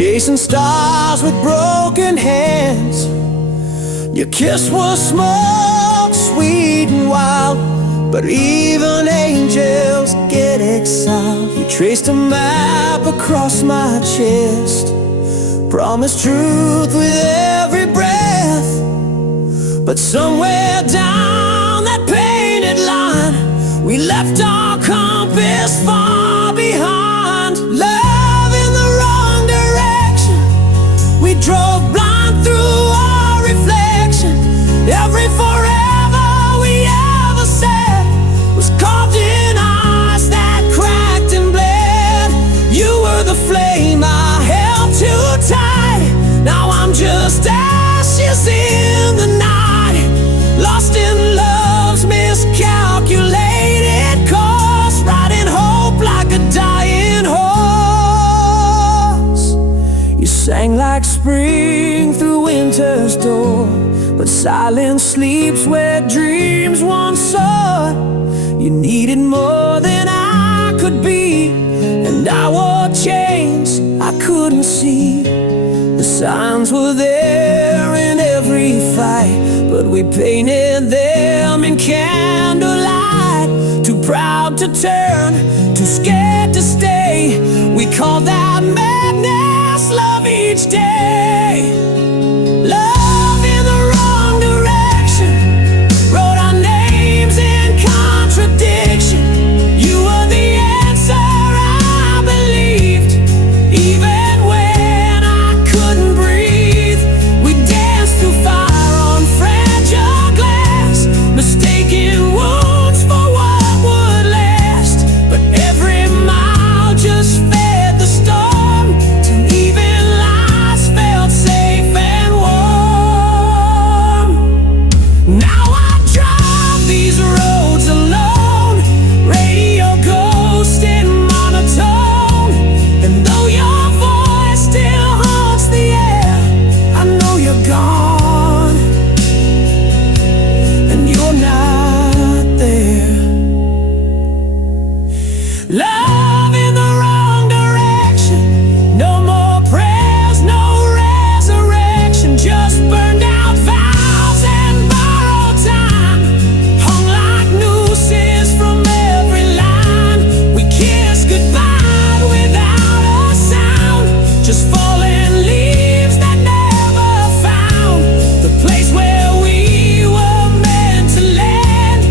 chasing stars with broken hands. Your kiss was smoke, sweet and wild, but even angels get exiled. You traced a map across my chest, promised truth with every breath. But somewhere down that painted line, we left our compass far behind. Love in the wrong direction, we drove blind through our reflection. Every forever we ever said was carved in ice that cracked and bled. You were the flame I held too tight. Now I'm just ashes in the night, lost in love's miscalculated course, riding hope like a dying horse. You sang like spring through winter's door, but silence sleeps where dreams once soared. You needed more than I could be, and I wore chains I couldn't see. The signs were there in every fight, but we painted them in candlelight. Too proud to turn, too scared to stay. We called that madness love each day. Love in the wrong direction, wrote our names in contradiction. You were the answer I believed, even when I couldn't breathe. We danced through fire on fragile glass, mistaking wounds for what would last. But every mile just fed the storm, till even lies felt safe and warm. Now I drive these roads alone, radio ghost and monotone. And though your voice still haunts the air, I know you're gone, and you're not there. Love in the wrong direction, no more prayers, no resurrection. Just burned out vows and borrowed time, hung like nooses from every line. We kissed goodbye without a sound, just falling leaves that never found the place where we were meant to land.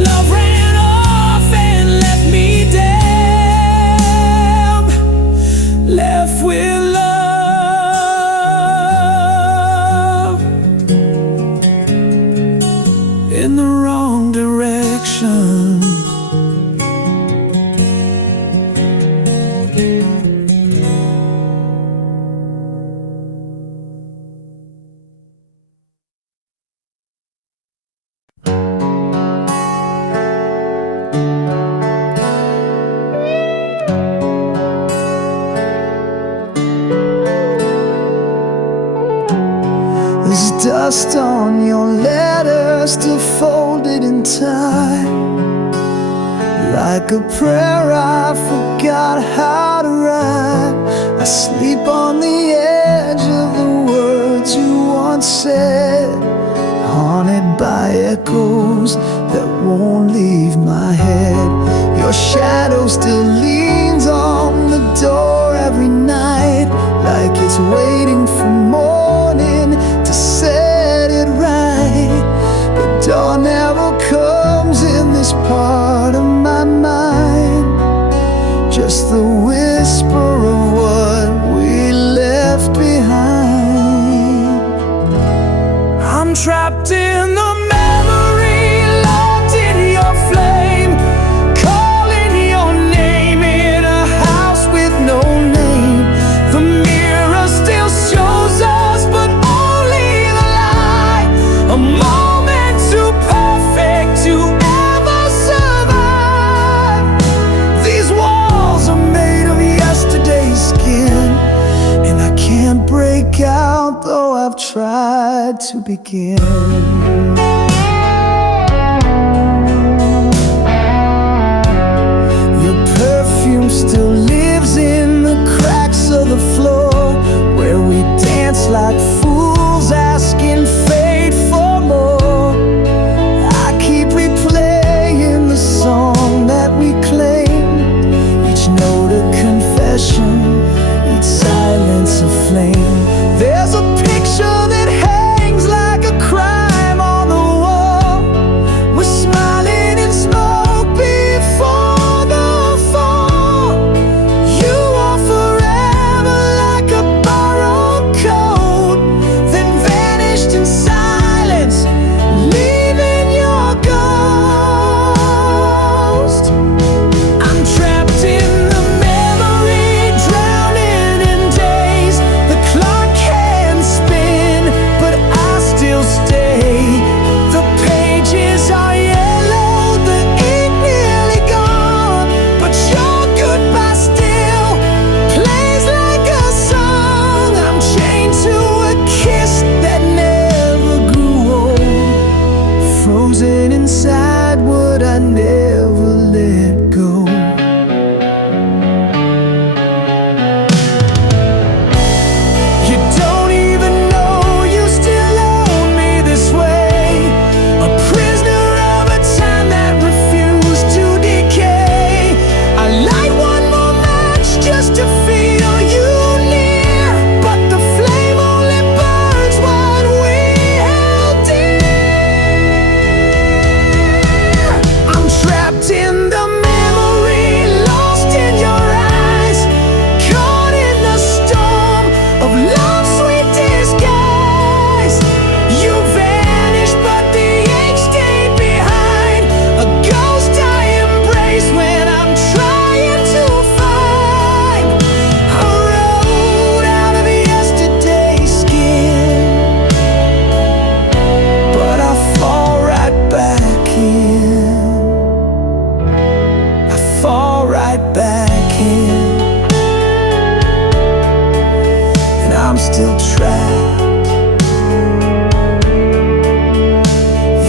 Love ran off and left me damn, left with love in the wrong direction. There's dust on your letters, still folded in time, like a prayer I forgot how to write. I sleep on the edge of the words you once said, haunted by echoes that won't leave my head. Your shadow still leans on the door every night, like it's waiting for morning to set it right. But dawn never comes in this part of my mind, just the whisper of what we left behind. I'm trapped in the memory, locked in your flame, calling your name in a house with no name. The mirror still shows us, but only the lie. A moment too perfect to ever survive. These walls are made of yesterday's skin, and I can't break out, though I've tried to begin. Your perfume still lives in the cracks of the floor, still trapped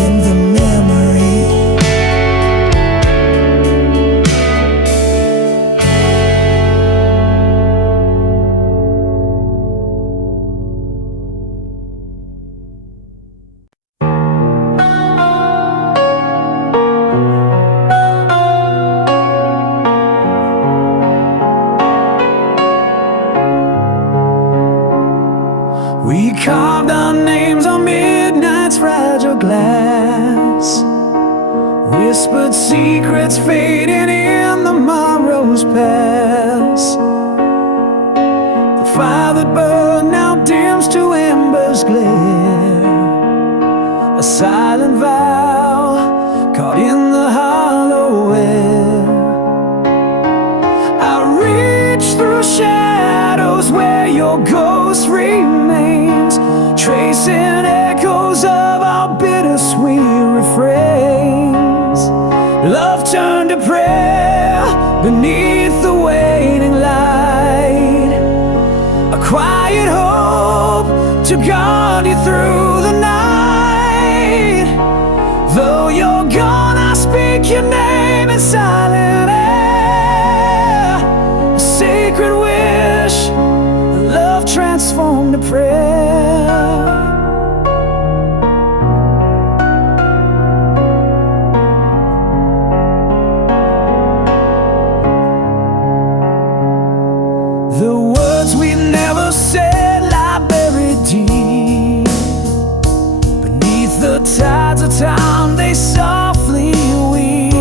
in the memory. We carved our names on midnight's fragile glass, whispered secrets fading in the morrow's pass. The fire that burned now dims to embers glare, a silent vow caught in the hollow air. I reach through shadows where your ghost remains, tracing echoes of our bittersweet refrains. Love turned to prayer beneath the waning light, a quiet hope to guard you through the night. Though you're gone, I speak your name in silent air, a sacred wish, love transformed to prayer. The words we never said lie buried deep beneath the tides of time, they softly weep.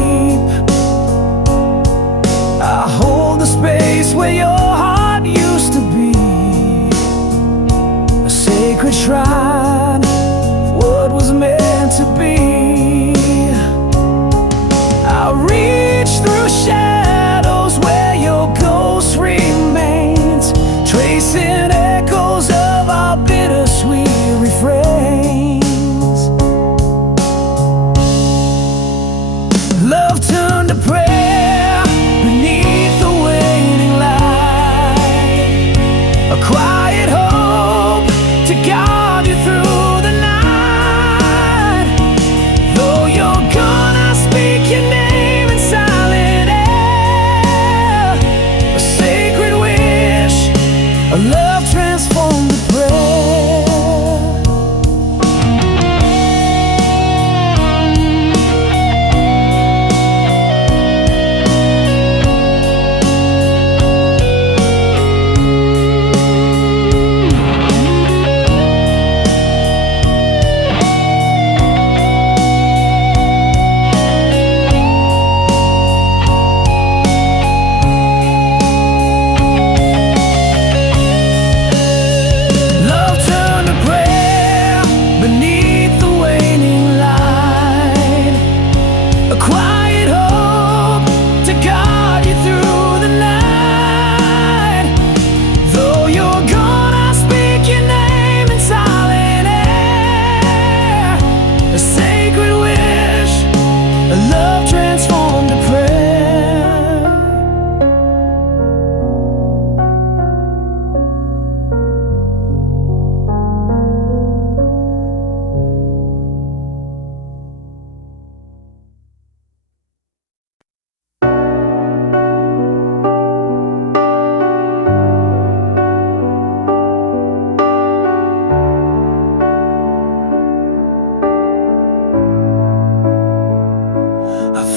I hold the space where your heart used to be, a sacred shrine of what was meant to be. I reach through shadows where your ghost remains, tracing echoes of our bittersweet refrains. Love turned to prayer beneath the waning light, a quiet hope to guard you through the night. Though you're gone, I speak your name in silent air, a sacred wish, a love transformed to prayer. Love turned to prayer beneath the waning light, a quiet hope to guard you through the night. Though you're gone, I speak your name in silent air, a sacred wish, a love transformed to prayer.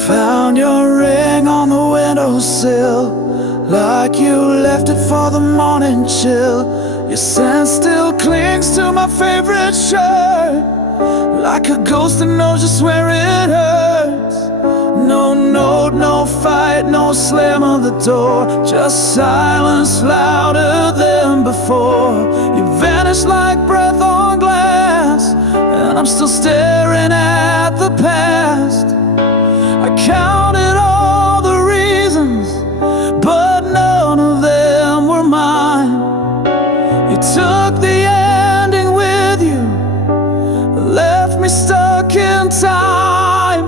Found your ring on the windowsill, like you left it for the morning chill. Your scent still clings to my favorite shirt, like a ghost that knows just where it hurts. No note, no fight, no slam of the door, just silence louder than before. You vanished like breath on glass, and I'm still staring at the past. I counted all the reasons, but none of them were mine. You took the ending with you, left me stuck in time.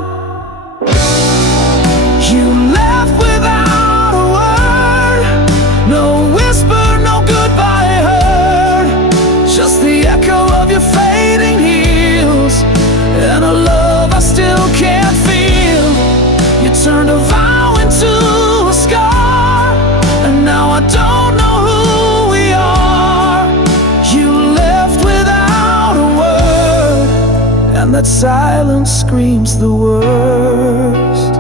You left without a word, no whisper, no goodbye heard. that silence screams the worst.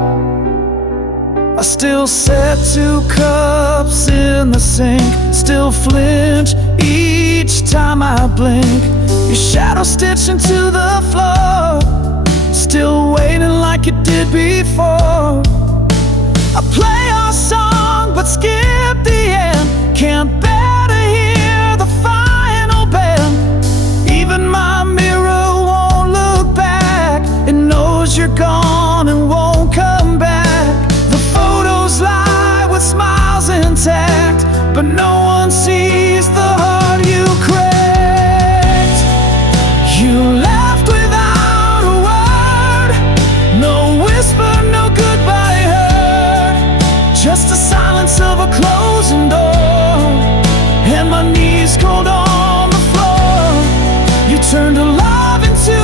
I still set 2 cups in the sink, still flinch each time I blink. Your shadow stitched into the floor, still waiting like it did before. I play our song but skip the end, can't bear to hear the final bend. Even my mirror won't look back, it knows you're gone and won't come back. The photos lie with smiles intact, but no one sees the heart you cracked. You left without a word, no whisper, no goodbye heard, just the silence of a closing door, and my knees cold on the floor. You turned a love into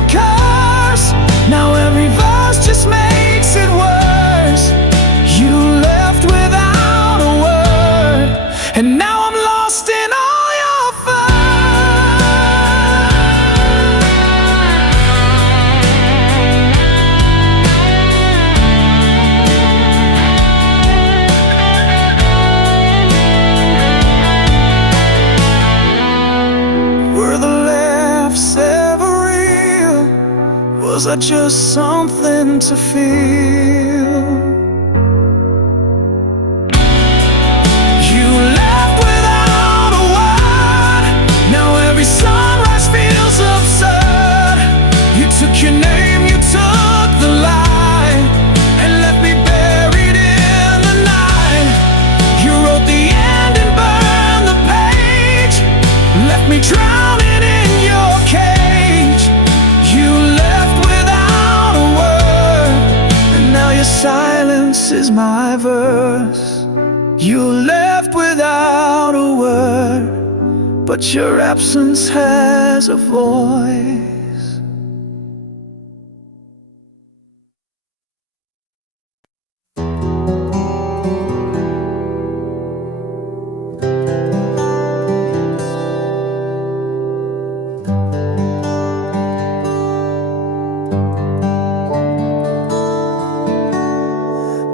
a curse, now every verse just makes it worse. You left without a word, and now I'm lost in all your Were the laughs ever real? Was I just something to feel? You left without a word, now every sunrise feels absurd. You took your name, you took the light, and left me buried in the night. You wrote the end and burned the page, left me drowning in your cage. You left without a word, and now your silence is my verse. You left without a word, but your absence has a voice.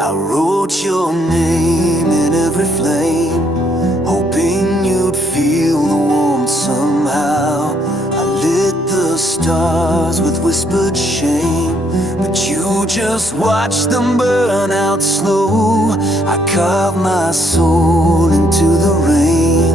I wrote your name in every flame, hoping you'd feel the warmth somehow. I lit the stars with whispered shame, but you just watched them burn out slow. I carved my soul into the rain,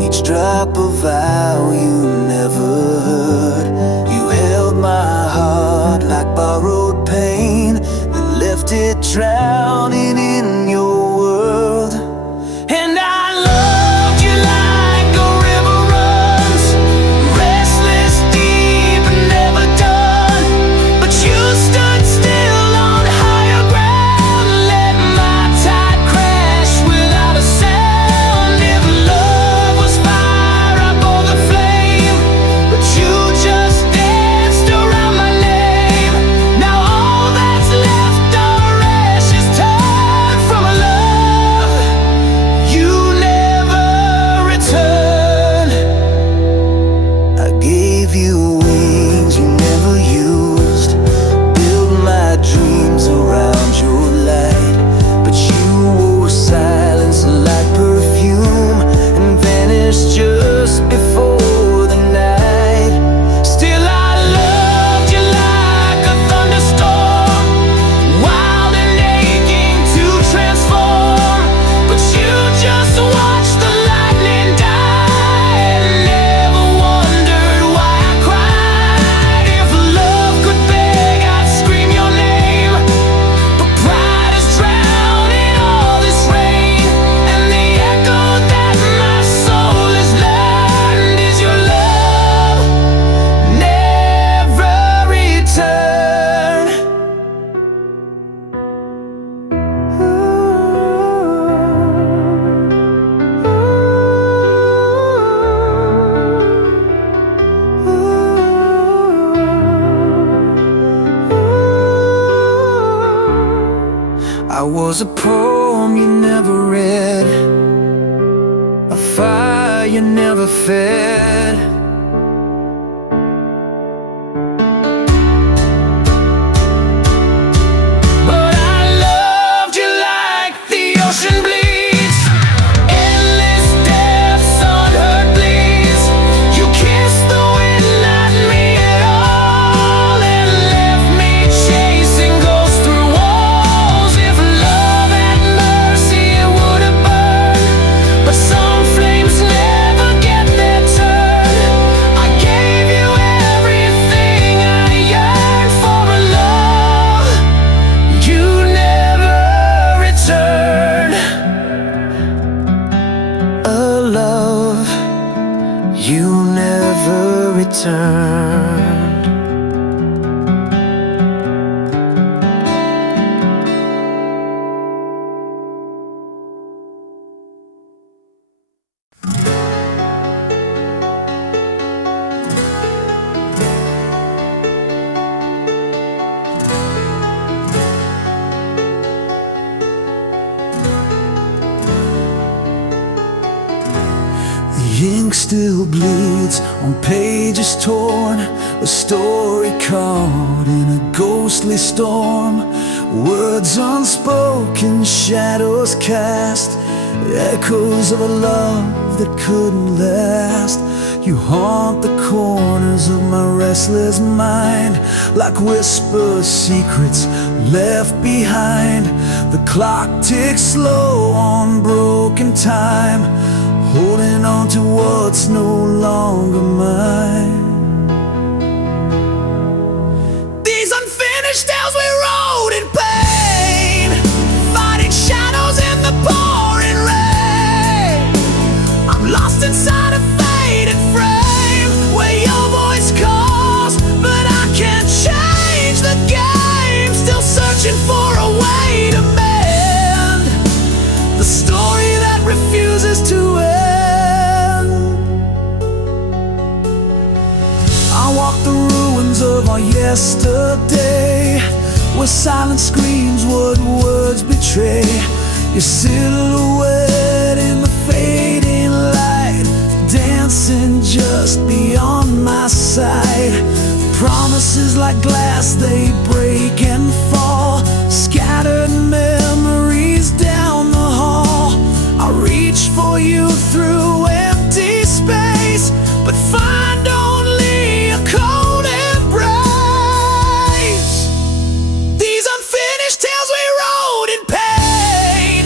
each drop a vow you never heard. You held my heart like borrowed pain, then left it drowning in your world. And I loved you like a river runs, restless, deep, and never done. But you stood still on higher ground, let my tide crash without a sound. If love was fire, I bore the flame, but you just danced around my name. Now all that's left are ashes torn from a love you never returned. I gave you wings you never used, built my dreams around your light, but you wore silence like perfume and vanished just before the night. Still I loved you like a thunderstorm, wild and aching to transform, but you just watched the lightning die and never wondered why I cried. If love could beg, I'd scream your name, but pride is drowned in all this rain, and the echo that my soul has learned is your love never returned. I was a poem you never read, a fire you never fed, love, you never returned. The ink still bleeds on pages torn, a story caught in a ghostly storm. Words unspoken, shadows cast, echoes of a love that couldn't last. You haunt the corners of my restless mind, like whispered secrets left behind. The clock ticks slow on broken time, holding on to what's no longer mine. These unfinished tales we wrote in pain, fighting shadows in the pouring rain. I'm lost inside a faded frame where your voice calls, but I can't change the game. Still searching for a way to mend the story that refuses to end. I walk the ruins of our yesterday, where silence screams what words betray. Your silhouette in the fading light, dancing just beyond my sight. Promises like glass, they break and fall, scattered memories down the hall. I reach for you through empty space, but find only a cold embrace. These unfinished tales we wrote in pain,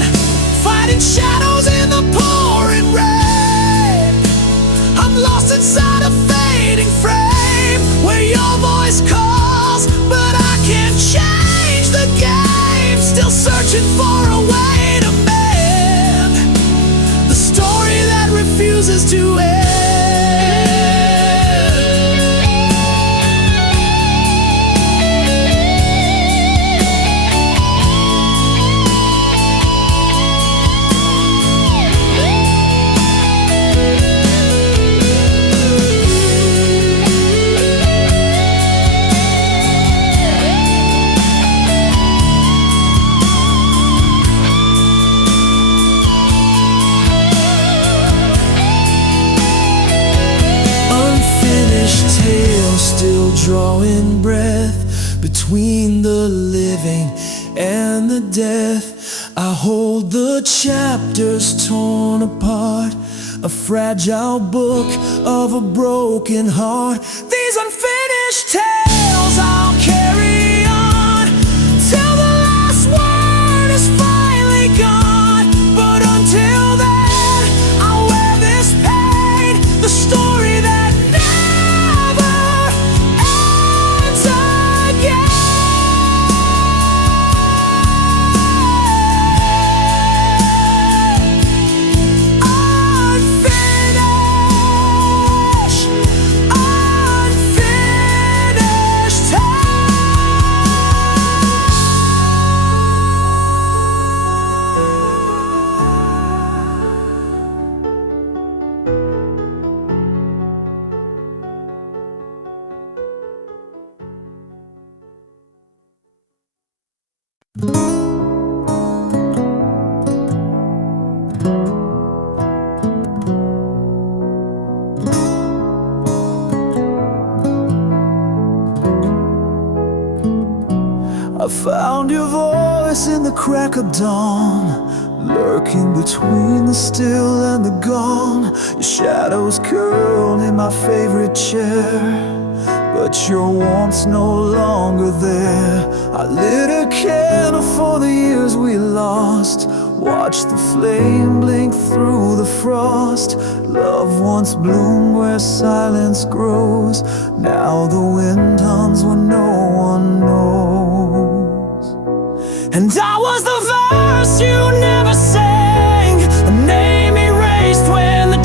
fighting shadows in the pouring rain. I'm lost inside a fading frame where your voice calls, but I can't change the game. Still searching for a way to mend the story that refuses to end. Still drawing breath between the living and the death. I hold the chapters torn apart, a fragile book of a broken heart. These unfinished tales I'll carry on till the last word is finally gone. But until then, I'll wear this pain, the story that I found your voice in the crack of dawn, lurking between the still and the gone. Your shadows curled in my favorite chair, but your warmth's no longer there. I lit a candle for the years we lost, watched the flame blink through the frost. Love once bloomed where silence grows, now the wind hums when no one knows. And I was the verse you never sang, a name erased when the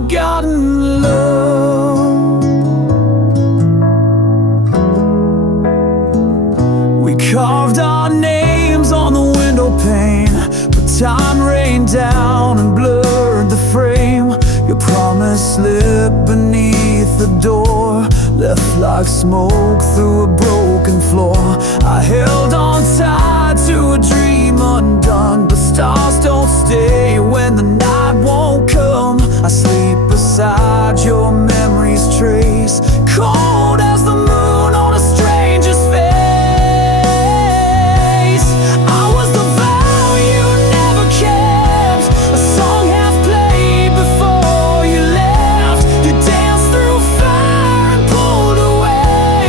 forgotten love. We carved our names on the window pane, but time rained down and blurred the frame. Your promise slipped beneath the door, left like smoke through a broken floor. I held on tight to a dream undone, but stars don't stay when the night won't come. I sleep beside your memory's trace, cold as the moon on a stranger's face. I was the vow you never kept, a song half played before you left. You danced through fire and pulled away,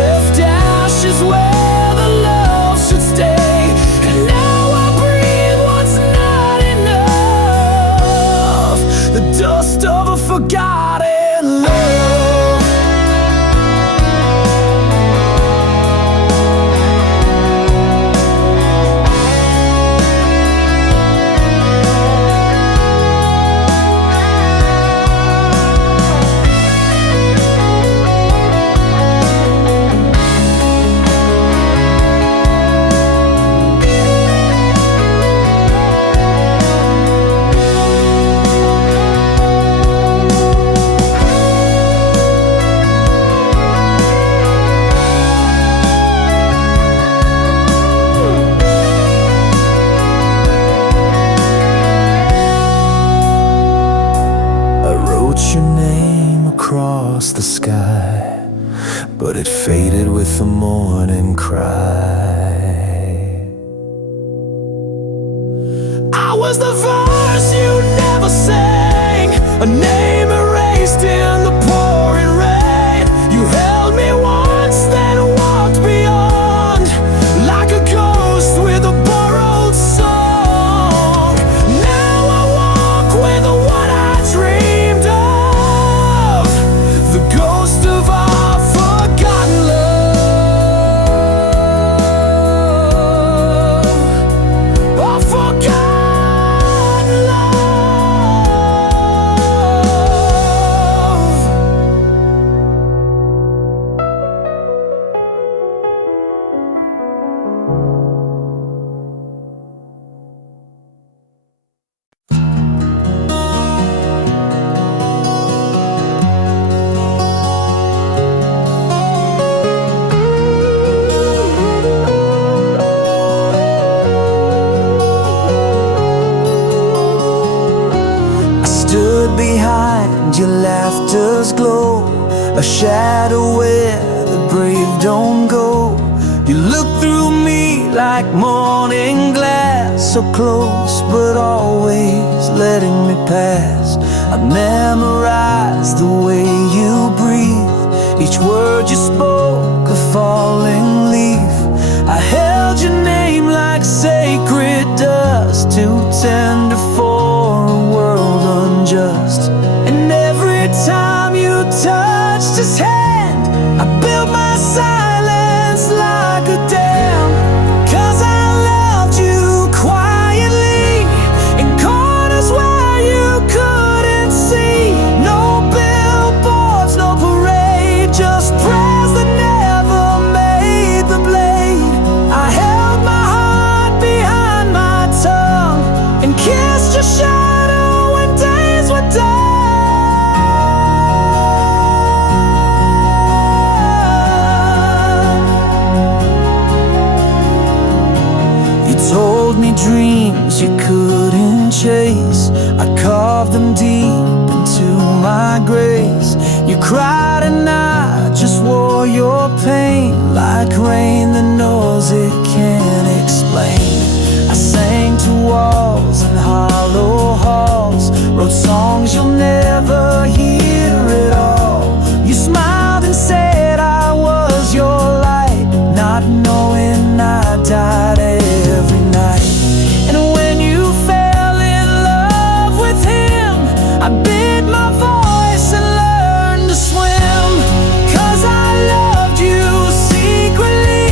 left ashes where the love should stay. And now I breathe what's not enough, the dust of a forgotten love. Your name across the sky, but it faded with the morning cry. I was the verse you never sang, a name erased in the pouring rain. You held me once, then walked beyond, like a ghost with a borrowed song. Now I walk with what I dreamed of, the ghost of our forgotten love, our forgotten love. I stood behind your laughter's glow, a shadow where the brave don't go. You looked through me like morning glass, so close but always letting me pass. I memorized the way you breathed, each word you spoke a falling leaf. I held your name like sacred dust, too tender for a world unjust. And every time you touched his hand, I built my silence like a dam. 'Cause I loved you quietly, in corners where you couldn't see. No billboards, no parade, just prayers that never made the blade. I held my heart behind my tongue and kissed your shadow when days were done. You told me dreams you couldn't chase, I carved them deep into my grace. You cried and I just wore your pain, like rain that knows it can't explain. I sang to walls and hollow halls, wrote songs you'll never hear at all. You smiled and said I was your light, not knowing I died every night. And when you fell in love with him, I bid my voice and learned to swim. 'Cause I loved you secretly,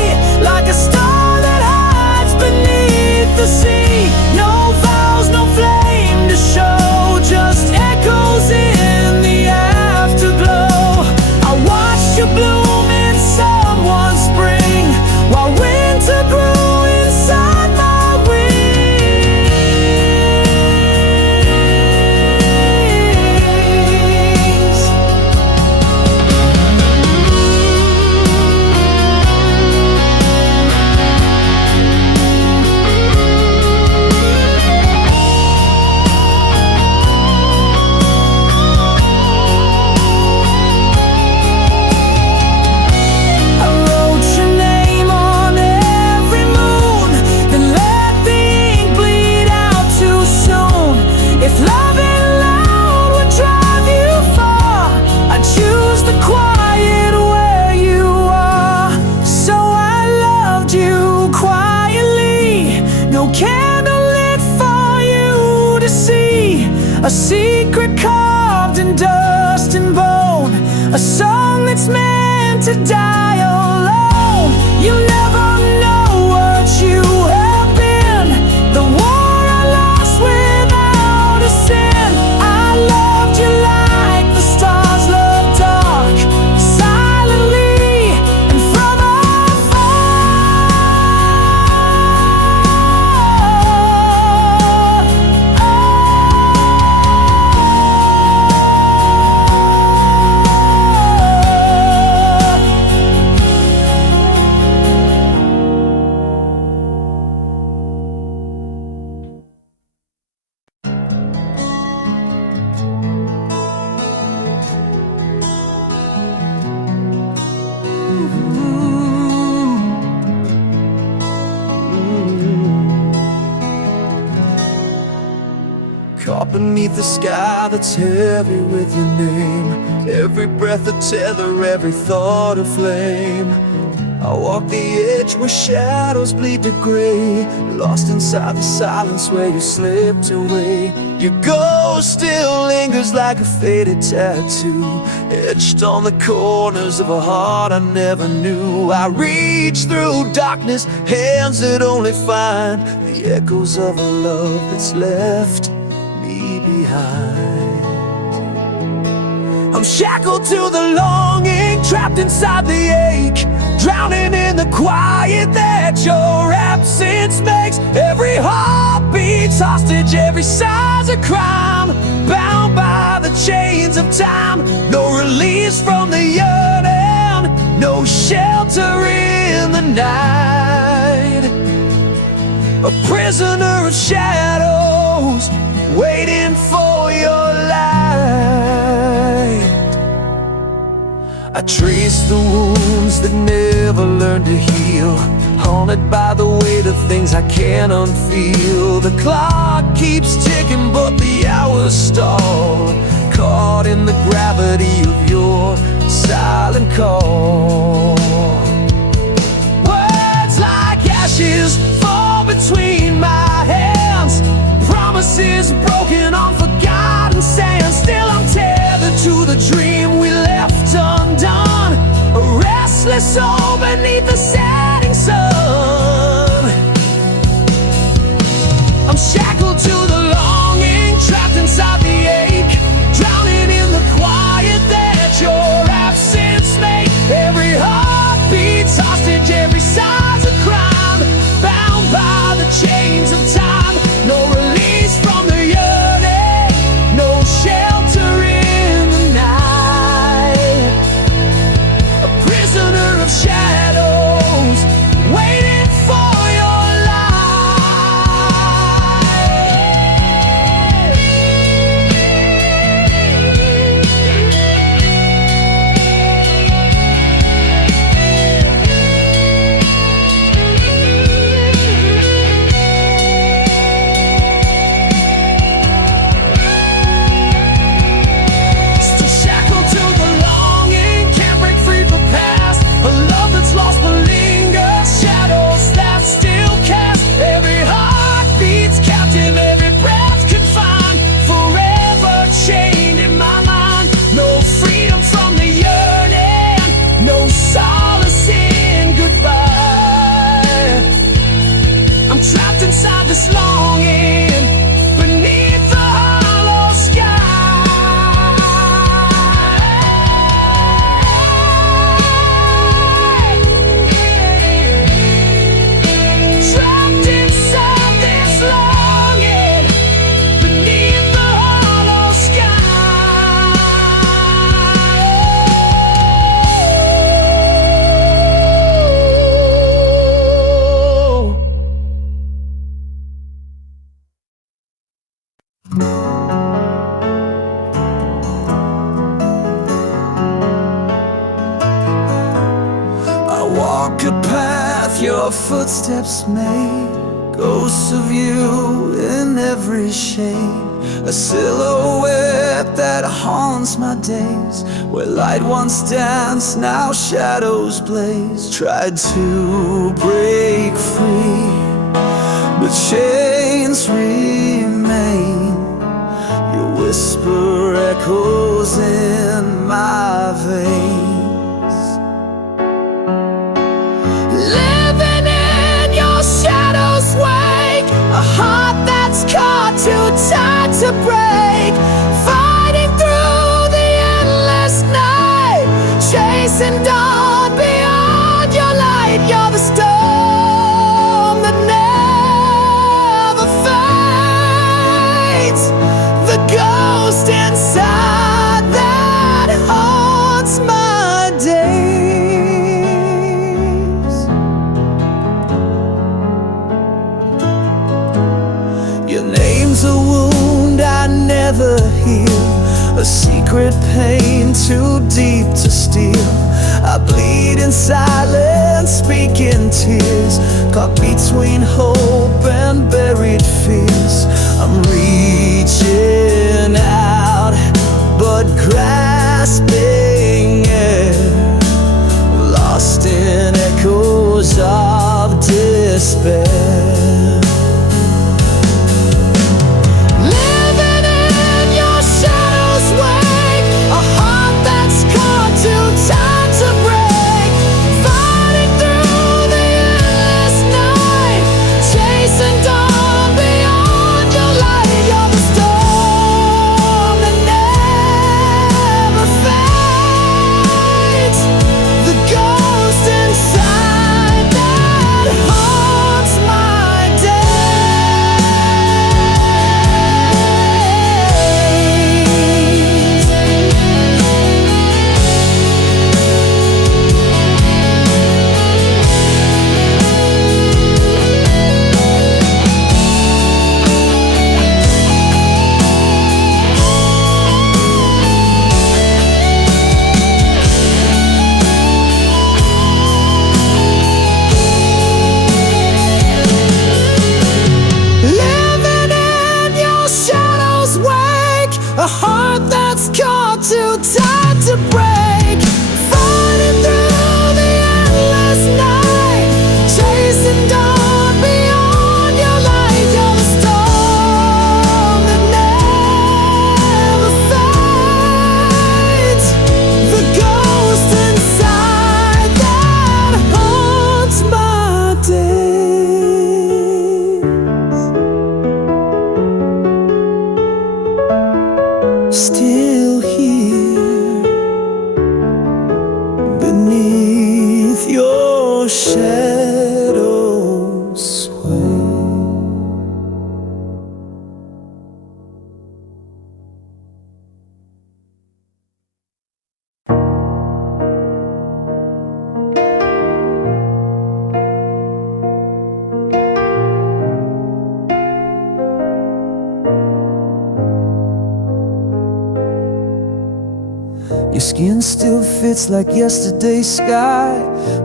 like a star that hides beneath the sea. No vows, no flame to show, just echoes a secret carved in dust and bone, a song that's meant to die alone. You'll never know what you have been, the war I lost without a sin. I loved you like the stars love dark, silently and from caught beneath the sky that's heavy with your name. Every breath a tether, every thought a flame. I walk the edge where shadows bleed to gray, lost inside the silence where you slipped away. Your ghost still lingers like a faded tattoo, etched on the corners of a heart I never knew. I reach through darkness, hands that only find the echoes of a love that's left me behind. I'm shackled to the longing, trapped inside the ache, drowning in the quiet that your absence makes. Every heartbeat's hostage, every sigh's a crime, bound by the chains of time. No release from the yearning, no shelter in the night. A prisoner of shadows, waiting for your light. I trace the wounds that never learned to heal, haunted by the weight of things I can't unfeel. The clock keeps ticking but the hours stall, caught in the gravity of your silent call. Words like ashes fall between my hands, promises broken on forgotten sand. Still I'm tethered to the dream we left undone, a restless soul beneath the setting sun. I'm shackled to the longing, trapped inside the ache, drowning in the quiet that your absence made. Every heartbeat's hostage, every sigh's a crime, bound by the chains of time. No release from the yearning, no shelter in the night. A prisoner of shadows, waiting for your this longing beneath the hollow sky. Trapped inside this longing beneath the hollow walk a path your footsteps made, ghosts of you in every shade, a silhouette that haunts my days. Where light once danced, now shadows blaze. Tried to break free, but chains remain. Your whisper echoes in my veins. Living in your shadow's wake, a heart that's caught too tight to break, fighting through the endless night, chasing dawn beyond your light. You're the storm that never fades, the ghost inside that haunts my days. Your name's a wound I never heal, a secret pain too deep to steal. I bleed in silence, speak in tears, caught between hope and buried fears. I'm reaching out, but grasping air, lost in echoes of despair. Living in your shadow's wake, a heart that's caught too tight to break, fighting through the endless night, chasing dawn beyond your light. You're the storm that never fades, the ghost inside that haunts my Living in your shadow's wake, a heart that's caught too tight to break, fighting through the endless night, chasing dawn beyond your light. You're the storm that never fades, the ghost inside that haunts my days. Still here beneath your shadow's sway. Your skin still fits like yesterday's sky,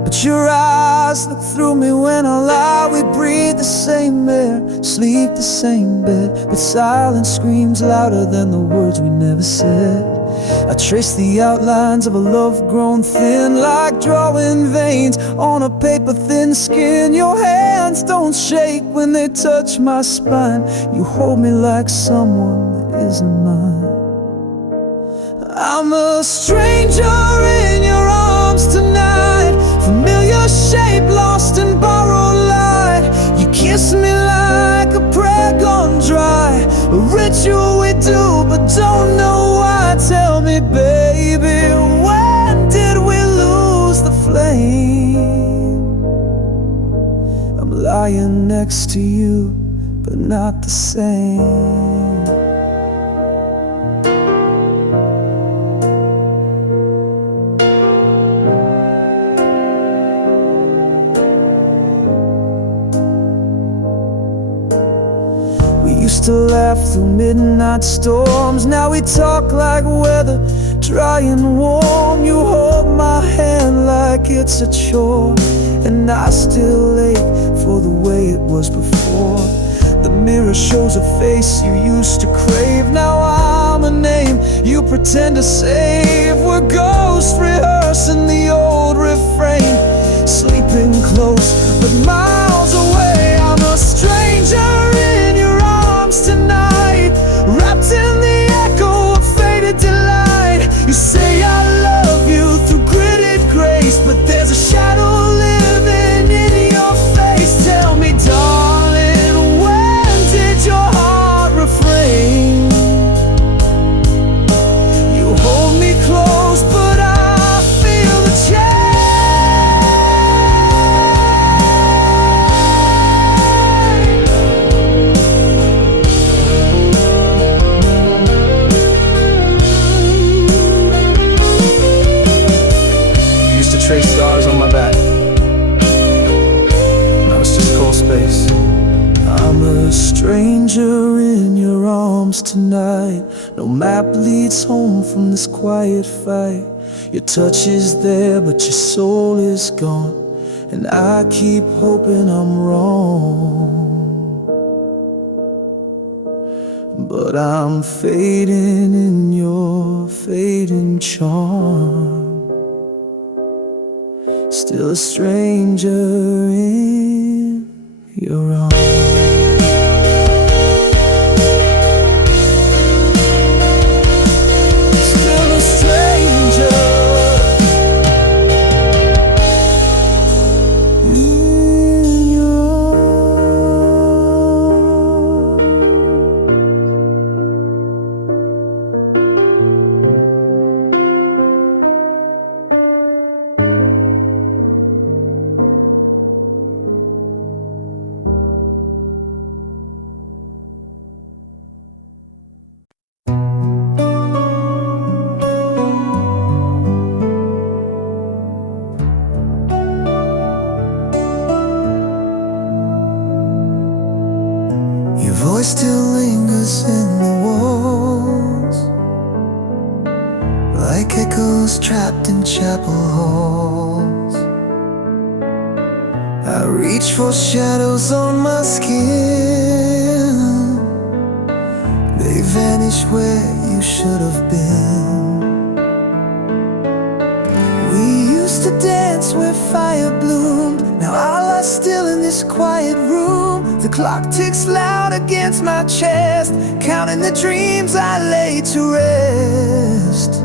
but your eyes look through me when I lie. We breathe the same air, sleep the same bed, but silence screams louder than the words we never said. I trace the outlines of a love grown thin, like drawing veins on a paper thin skin. Your hands don't shake when they touch my spine. You hold me like someone that isn't mine. I'm a stranger in your arms tonight, familiar shape lost in borrowed light. You kiss me like a prayer gone dry, a ritual we do but don't know why. Tell me, baby, when did we lose the flame? I'm lying next to you, but not the same. Used to laugh through midnight storms, now we talk like weather, dry and warm. You hold my hand like it's a chore, and I still ache for the way it was before. The mirror shows a face you used to crave, now I'm a name you pretend to save. We're ghosts rehearsing the old refrain, sleeping close but miles away. I'm a stranger in your arms tonight, wrapped in the echo arms tonight. No map leads home from this quiet fight. Your touch is there, but your soul is gone, and I keep hoping I'm wrong. But I'm fading in your fading charm, still a stranger in your arms. Voice still lingers in the walls, like echoes trapped in chapel halls. I reach for shadows on my skin. They vanish where you should have been. We used to dance where fire bloomed. Now our life's still in this quiet room. The clock ticks loud against my chest, counting the dreams I lay to rest.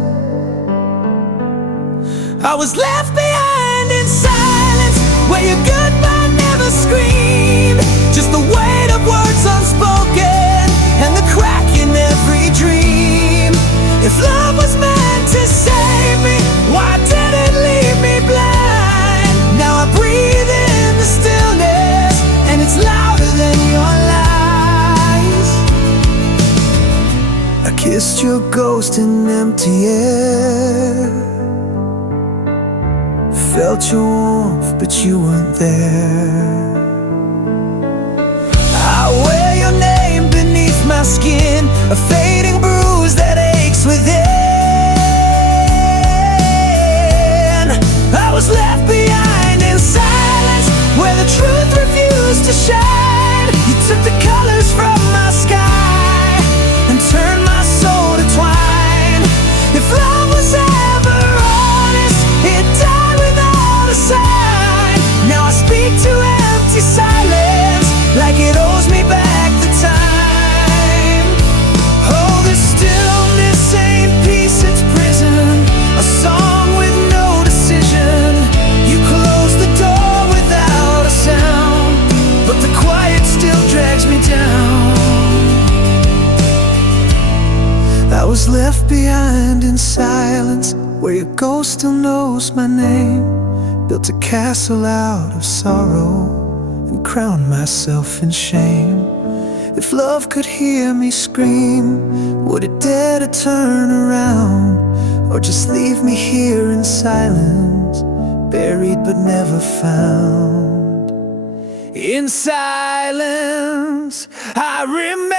I was left behind in silence, where your goodbye never screamed. Just the weight of words unspoken, and the crack in every dream. If love was meant to save me, why did it leave me blind? Now I breathe in the stillness, and it's louder than your lies. I kissed your ghost in empty air, felt your warmth, but you weren't there. I wear your name beneath my skin, a fading bruise that aches within. I was left behind in silence, where the truth refused to shine. You took the colors from my sky and turned my soul to twine. If love was ever honest, it died without a sign. Now I speak to empty silence, like it owes me back the time. Oh, this stillness ain't peace, it's prison, a song with no decision. You close the door without a sound, but the quiet still drags me down. I was left behind in silence, where your ghost still knows my name. Built a castle out of sorrow and crowned myself in shame. If love could hear me scream, would it dare to turn around, or just leave me here in silence, buried but never found? In silence I remain.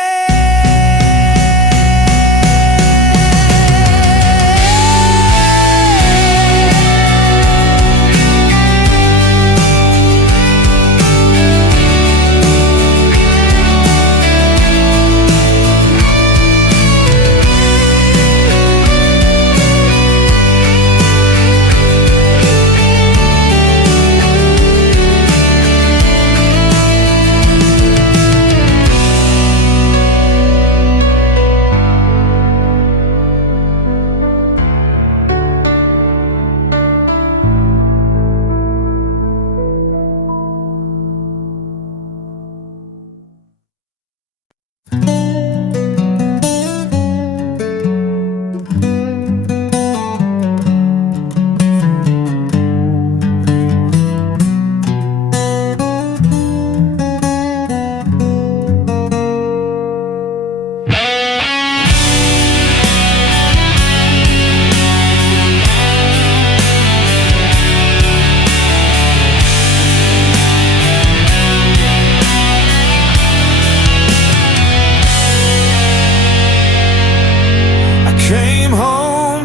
came home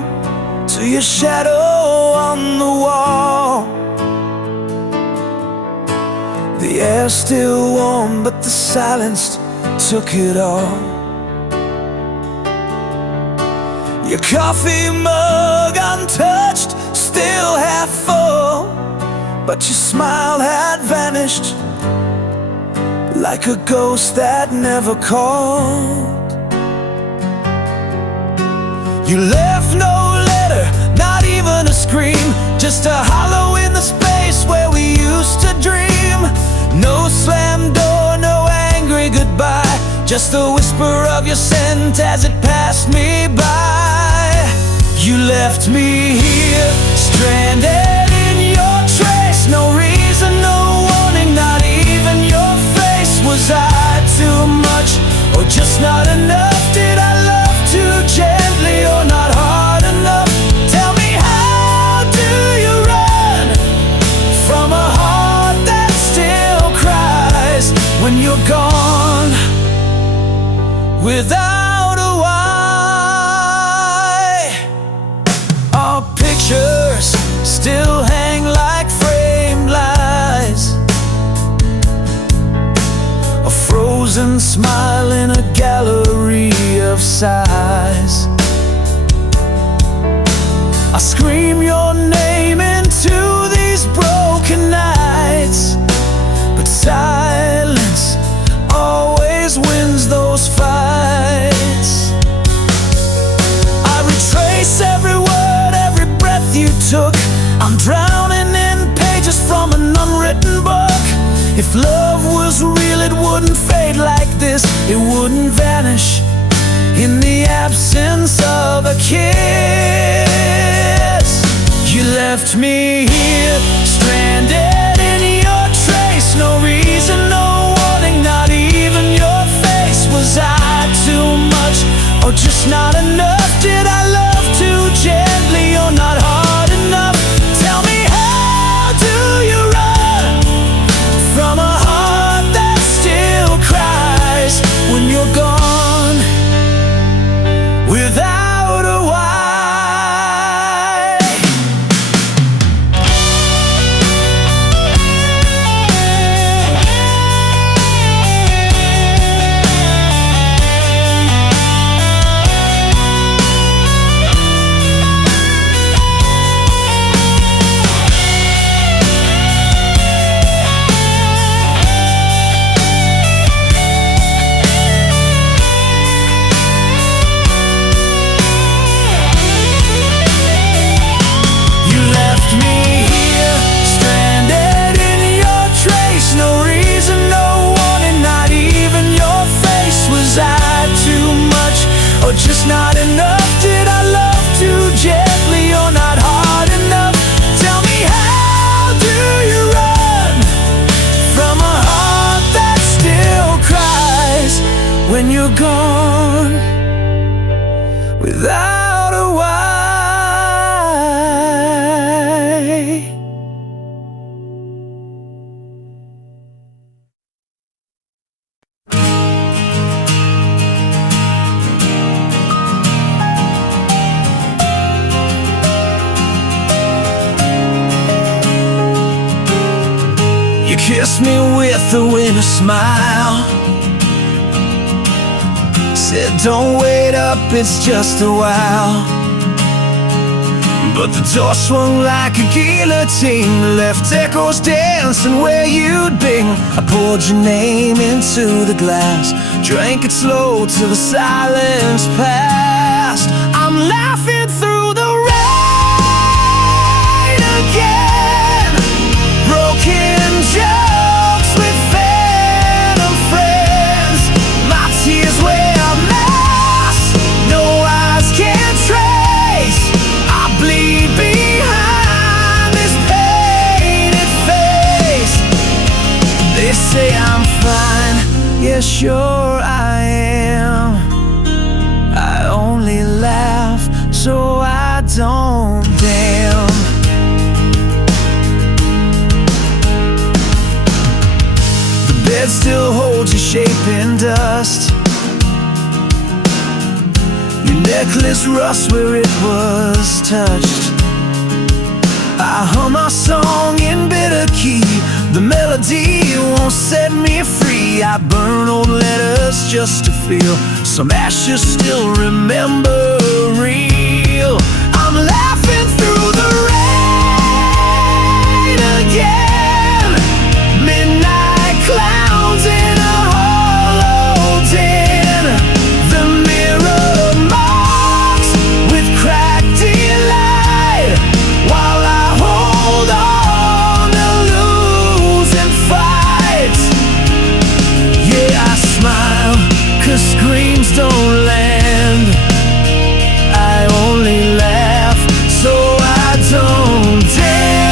to your shadow on the wall. The air's still warm, but the silence took it all. Your coffee mug untouched, still half full, but your smile had vanished like a ghost that never called. You left no letter, not even a scream, just a hollow in the space where we used to dream. No slammed door, no angry goodbye, just the whisper of your scent as it passed me by. You left me here, stranded in your trace. No reason, no warning, not even your face. Was I too much or just not enough? Did I love too gently or not hard enough? Tell me, how do you run from a heart that still cries when you're gone without a why? Our pictures still hang like framed lies, a frozen smile in a gallery of sighs. I scream your name into these broken nights, but silence always wins those fights. I retrace every word, every breath you took. I'm drowning in pages from an unwritten book. If love was real, it wouldn't fade like this. It wouldn't vanish in the absence of a kiss. You left me here, stranded in your trace. No reason, no warning, not even your face. Was I too much or just not enough? Did I love too gently or not hard enough? Tell me, how do you run from a heart that still cries when you're gone without a why? Or just not enough? Did I love too gently or not hard enough? Tell me, how do you run from a heart that still cries when you're gone without a why? You kissed me with a winter smile, said don't wait up, it's just a while. But the door swung like a guillotine, left echoes dancing where you'd been. I poured your name into the glass, drank it slow till the silence passed. I'm laughing through the rain again, broken jokes with phantom friends. My tears wear masks no eyes can trace. I bleed behind this painted face. They say I'm fine, yeah sure I am. I only laugh so I don't damn. The bed still holds your shape in dust. You necklace rust where it was touched. I hum our song in bitter key. The melody won't set me free. I burn old letters just to feel some ashes still remember real. I'm laughing through the rain again. Midnight clowns in a hollow den. The mirror marks with cracked delight, while I hold on to losing fights. Yeah, I smile 'cause screams don't land. I only laugh so I don't damn.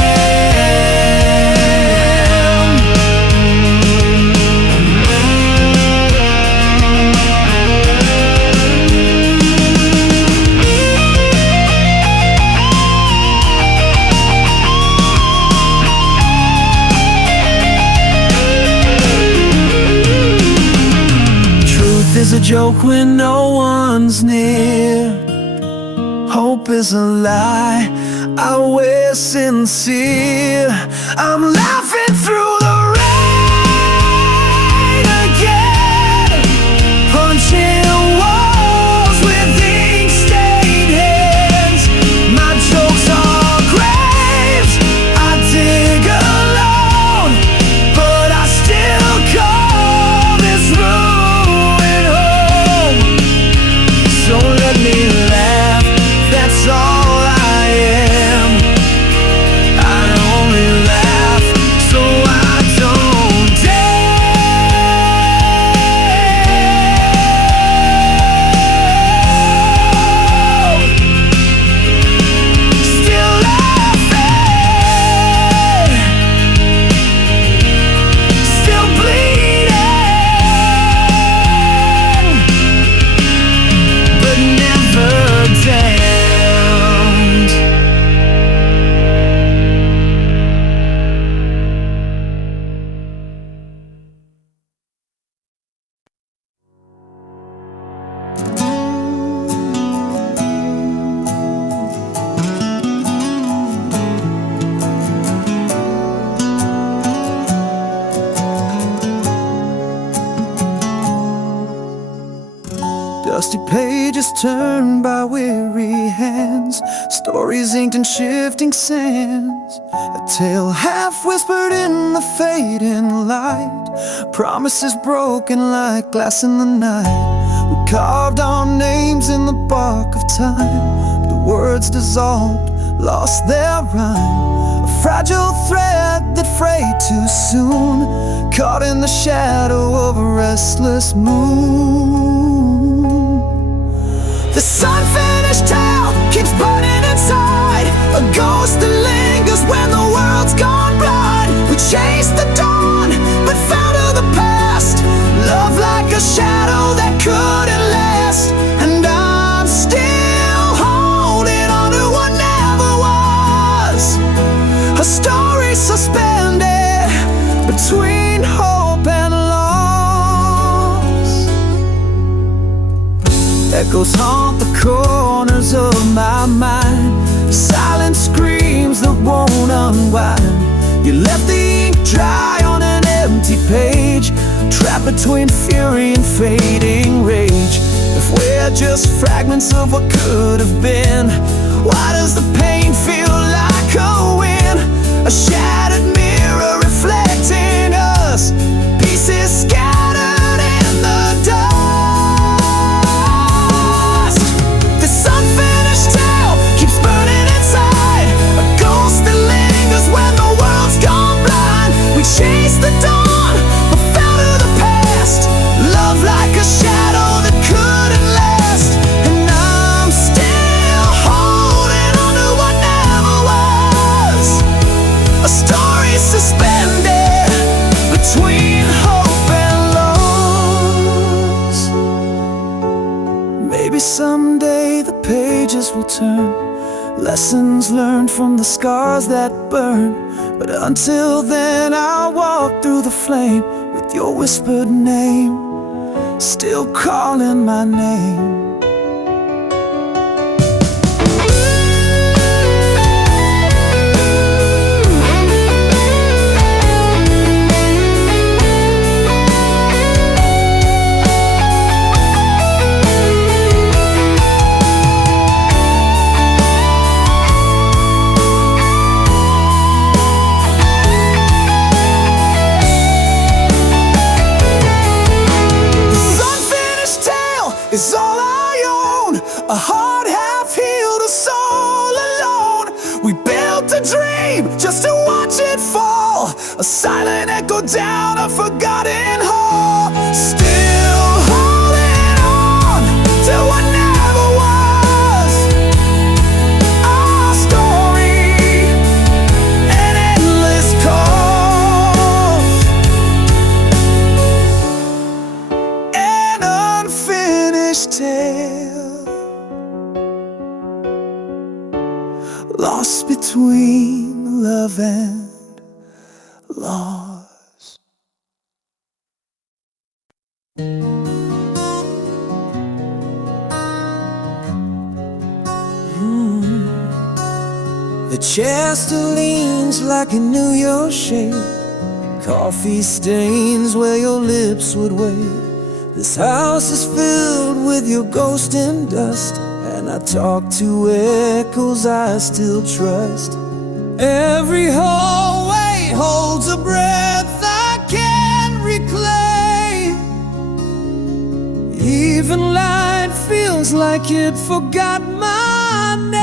Truth is a joke when no one's near. Hope is a lie, I wear sincere. I'm laughing through the rain again, punching walls with ink-stained hands. My jokes are graves I dig alone, but I still call this ruin home. So let me laugh, that's all I am. I only laugh so I don't damn. Still laughing, still bleeding, but never damned. Dusty pages turned by weary hands, stories inked in shifting sands. A tale half whispered in the fading light, promises broken like glass in the night. We carved our names in the bark of time, the words dissolved, lost their rhyme. A fragile thread that frayed too soon, caught in the shadow of a restless moon. This unfinished tale keeps burning inside, a ghost that lingers when the world's gone blind. We chased the dawn, but fell to the past. Love like a shadow that couldn't last, and I'm still holding on to what never was. A story suspended between hope and loss. Echoes haunt the corners of my mind, silent screams that won't unwind. You left the ink dry on an empty page, trapped between fury and fading rage. If we're just fragments of what could have been, why does the pain feel like a win? A shattered mirror reflecting us, pieces scattered in the dust. This unfinished tale keeps burning inside, a ghost that lingers when the world's gone blind. We chased the dawn, but fell to the past. Love like a shadow that couldn't last, and I'm still holding on to what never was. A story suspended between hope and loss. Maybe someday the pages will turn, lessons learned from the scars that burn. But until then I'll walk through the flame with your whispered name, still calling my name. dream just to watch it fall, a silent echo down a forgotten hall. Still holding on to what never was, our story, an endless cause, an unfinished tale, lost between love and loss. The chair still leans like it knew your shape. Coffee stains where your lips would wait. This house is filled with your ghost and dust, and I talk to echoes I still trust. Every hallway holds a breath I can't reclaim. Even light feels like it forgot my name.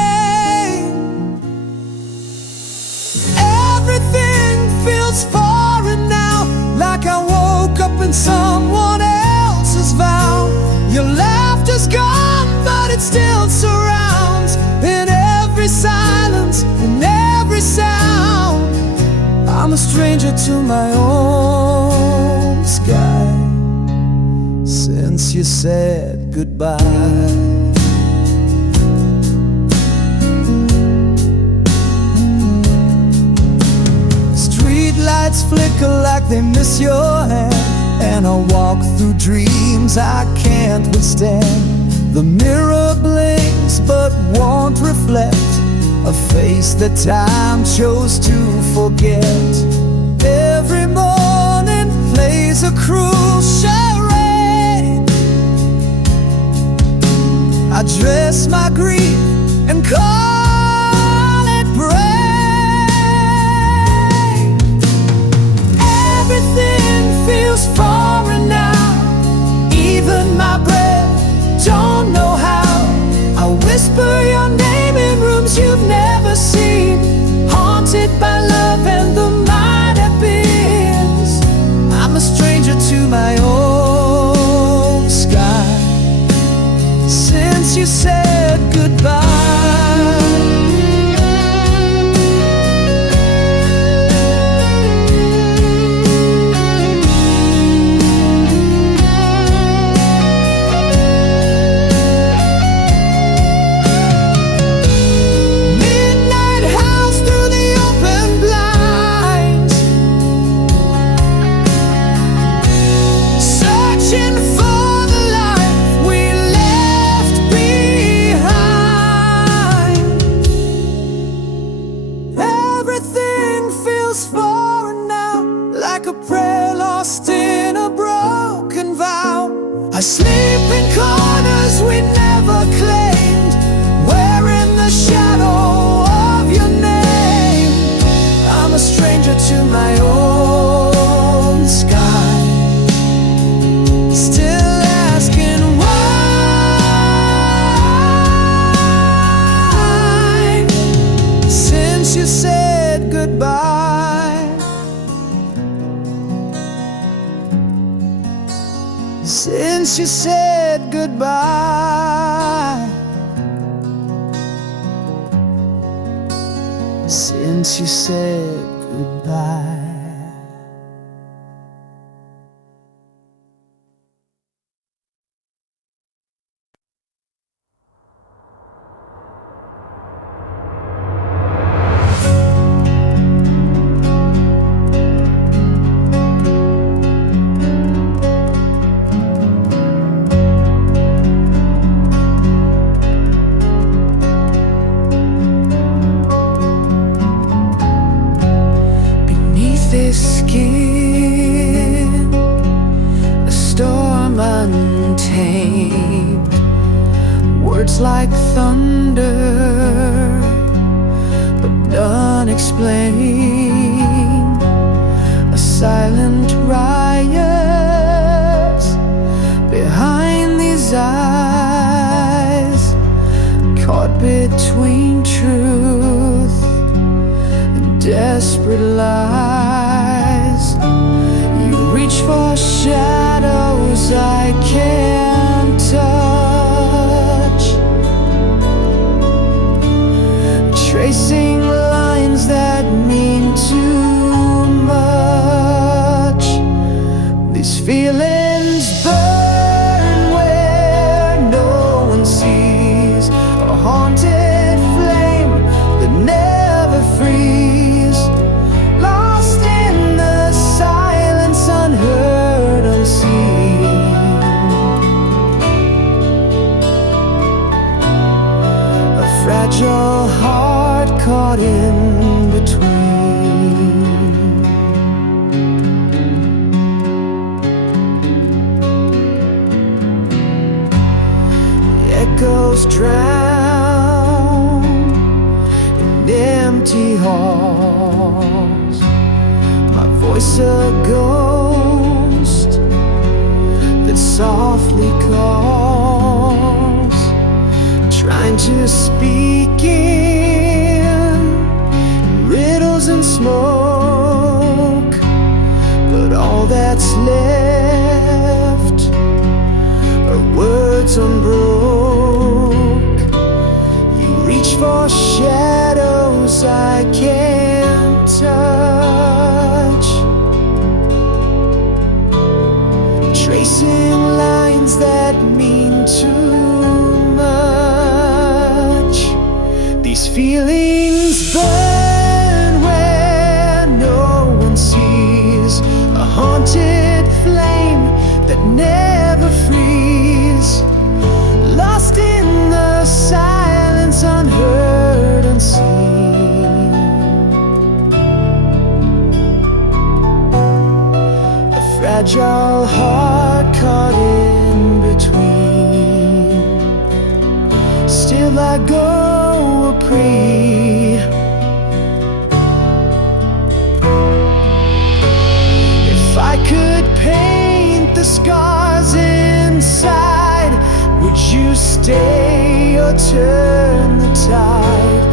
Everything feels foreign now, like I woke up in someone else's vow. Your laughter's gone, but it still surrounds in every silence, in every sound. I'm a stranger to my own sky since you said goodbye. Street lights flicker like they miss your hand, and I walk through dreams I can't withstand. The mirror blinks but won't reflect a face that time chose to forget. Every morning plays a cruel charade. I dress my grief and call it brave. Everything feels foreign now, even my breath, don't know how. I whisper your name in rooms you've never seen, haunted by love and the might have beens. I'm a stranger to my own sky since you said goodbye. I sleep in corners we never claimed, wearing the shadow of your name. I'm a stranger to my own sky, still asking why, since you said goodbye. Since you said goodbye. Since you said goodbye. Skin, a storm untamed, words like thunder, but unexplained. A silent riot behind these eyes, caught between truth desperate lies. You reach for shadows I can't touch, tracing lines that mean too much. These feelings burn where no one sees, a haunted flame that never frees, lost in the silence, unheard, unseen. A fragile heart caught in between. Echoes drown in empty halls, my voice a ghost that softly calls, trying to speak in riddles and smoke, but all that's left are words unbroke. You reach for shadows I can't touch, tracing lines that mean too much. These feelings burn where no one sees, a haunted flame that never frees, lost in the silence, unheard, unseen. A fragile heart caught in between. Still I go a prey. If I could paint the scars inside, would you stay or turn the tide?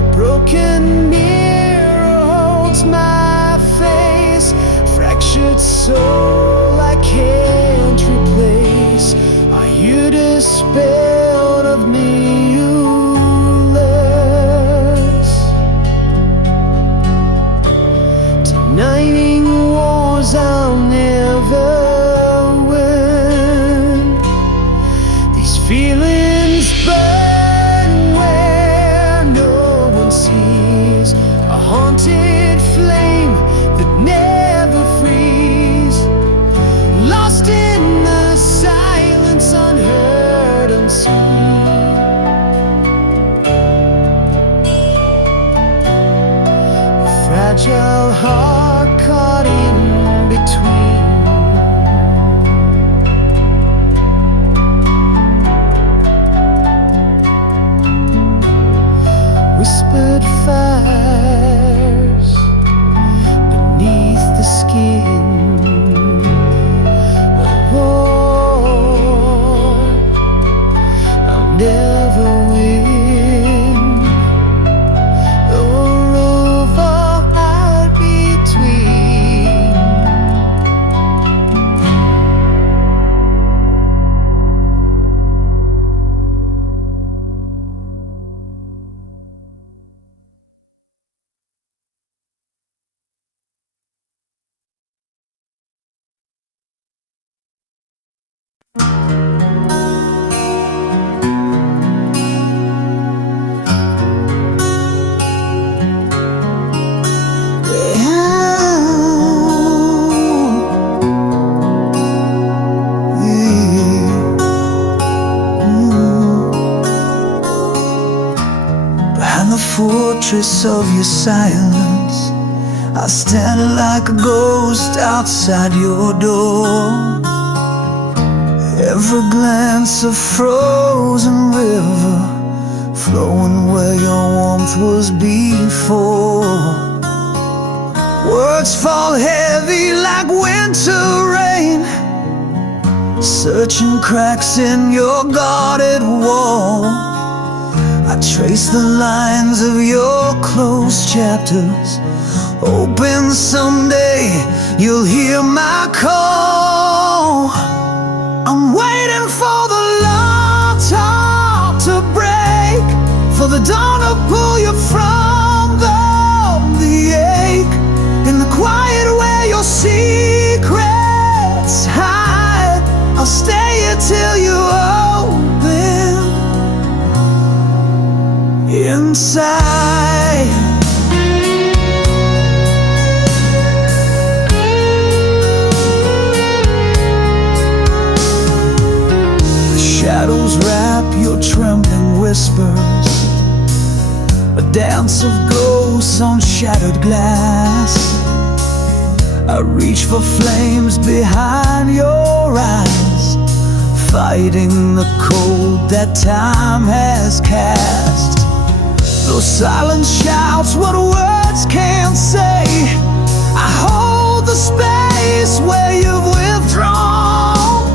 A broken mirror holds my face, fractured soul I can't replace. Are you dispelled of me, viewless, denying wars I'll never win? These feelings burn where no one sees, a haunted flame that never frees, lost in the silence, unheard, unseen. A fragile heart caught in between. Whispered fires beneath the skin, a war I'll never win, a rover out between. Behind the fortress of your silence, I stand like a ghost outside your door. Every glance a frozen river, flowing where your warmth was before. Words fall heavy like winter rain, searching cracks in your guarded wall. Trace the lines of your closed chapters. Open someday, you'll hear my call. I'm waiting for the long talk to break, for the dawn to pull you from the ache. In the quiet where your secrets hide, I'll stay here till you open inside. The shadows wrap your trembling whispers, a dance of ghosts on shattered glass. I reach for flames behind your eyes, fighting the cold that time has cast. Those silent shouts, what words can't say. I hold the space where you've withdrawn,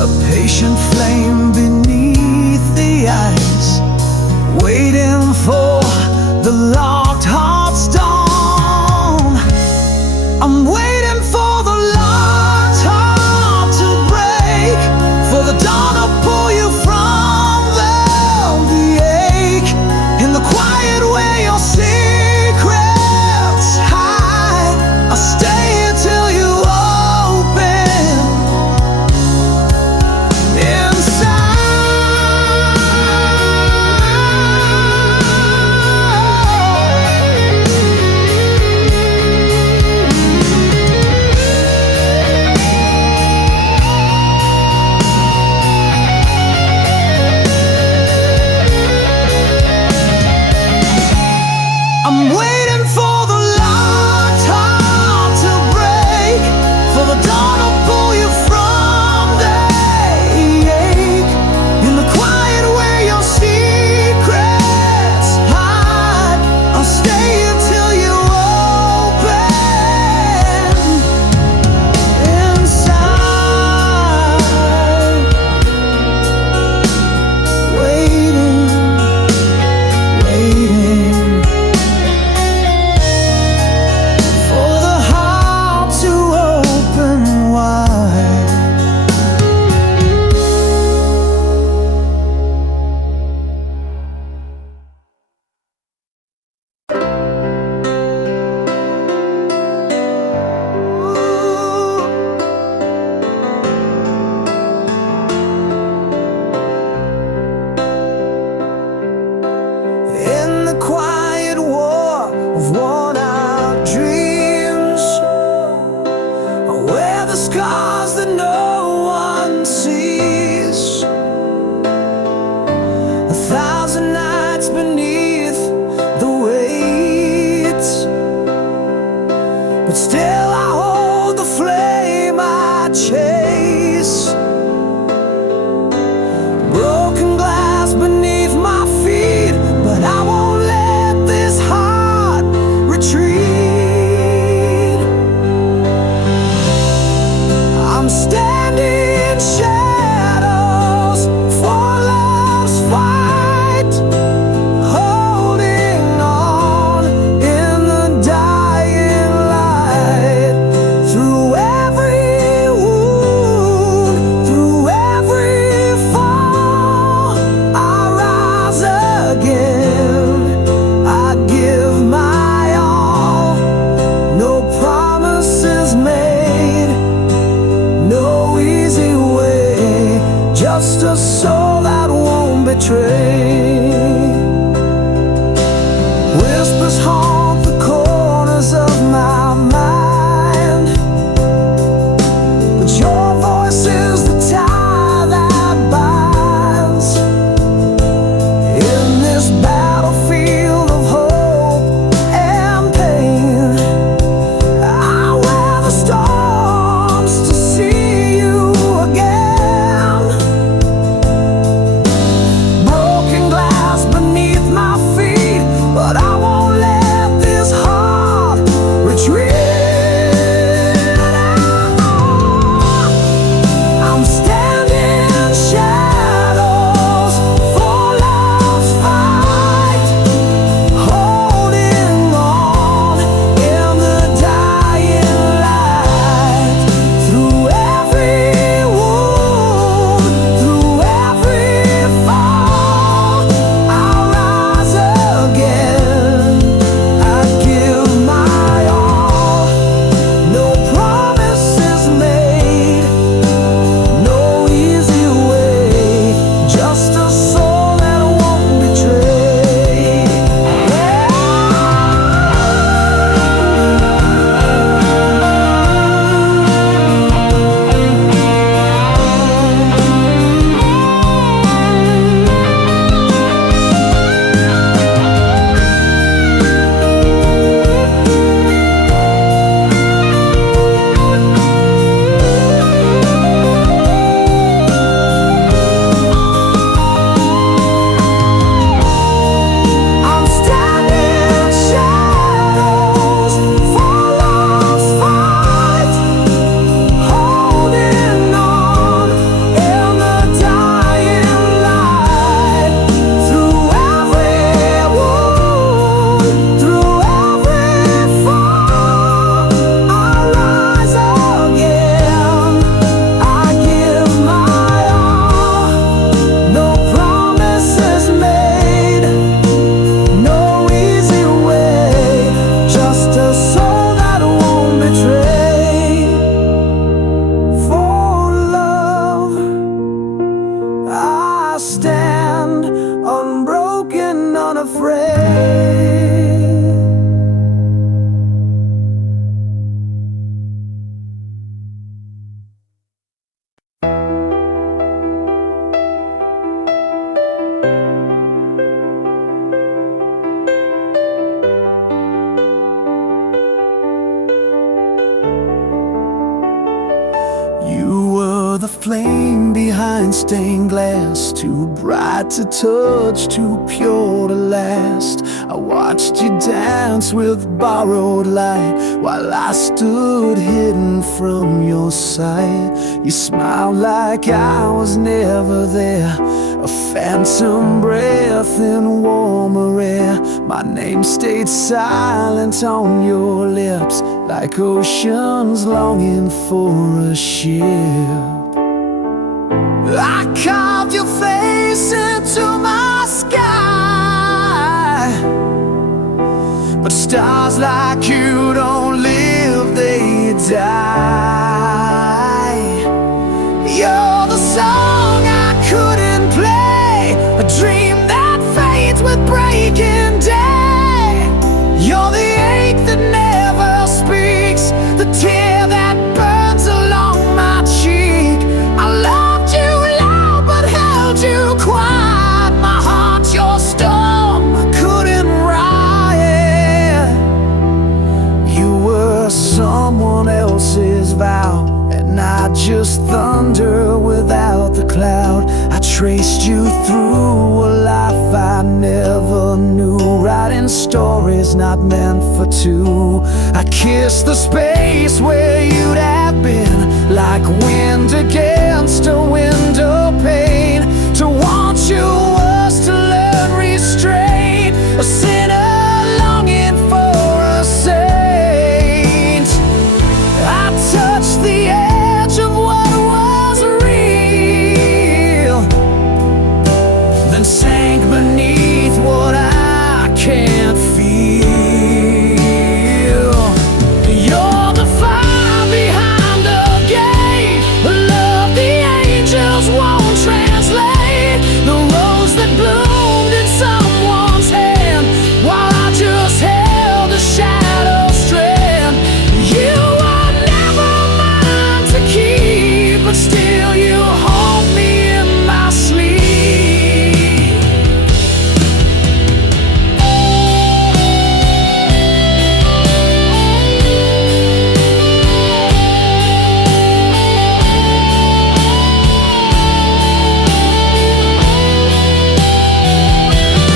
a patient flame beneath the ice, waiting for the locked heart's dawn. I'm waiting for the locked heart to break, for the dawn to pull you from the ache. In the quiet where your secrets hide, I'll stay here till you open inside. I'm waiting for the locked heart to break, for the dawn to pull you from the ache. In the quiet where your secrets hide, I'll stay here till you open inside. Waiting, waiting for the heart to open wide. In the quiet war of worn-out dreams, I wear the scars that no one sees. 1,000 nights beneath the weight, but still I hold the flame I chase. Broken glass beneath my feet, but I won't let this heart retreat. I'm standing in shadows for love's fight, holding on in the dying light. Through every wound, through every fall, I rise again. I give my all. No promises made, no easy way, just a soul that won't betray. Whispers haunt the corners of my mind, but your voice is the tie that binds. In this battlefield of hope and pain, I wear the storms to see you again. Broken glass beneath my feet, but I won't let unafraid. You were the flame behind stained glass, too bright to touch, too pure to last. I watched you dance with borrowed light while I stood hidden from your sight. You smiled like I was never there, a phantom breath in warmer air. My name stayed silent on your lips, like oceans longing for a ship. I carved your face into my sky, but stars like you don't live, they die. You're the song I couldn't play, a dream that fades with breaking day. You're the ache that never speaks, the tear that burns along my cheek. I loved you loud but held you quiet, my heart's your storm, I couldn't riot. You were someone else's vow, and I just thunder without the cloud. I traced you through a life I never knew, writing stories not meant for two. I kissed the space where you'd have been, like wind against a window pane. To want you was to learn restraint, a sinner longing for a saint. I touched the edge of what was real, then sank beneath what I can't feel. You're the fire behind the gate, a love the angels won't translate, the rose that bloomed in someone's hand while I just held a shadow strand. You were never mine to keep, but still you hold me in my sleep.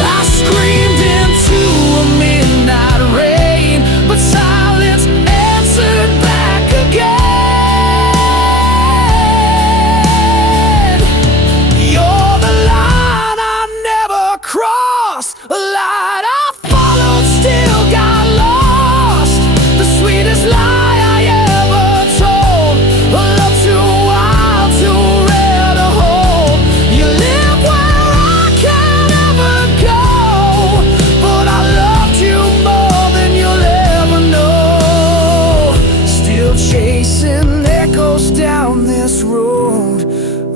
I screamed into a midnight rain, but silence answered back again. You're the line I never crossed, a light I followed, still got lost. The sweetest lie I ever told, a love too wild, too rare to hold. You live where I can't ever go, but I loved you more than you'll ever know. Still chasing echoes down this road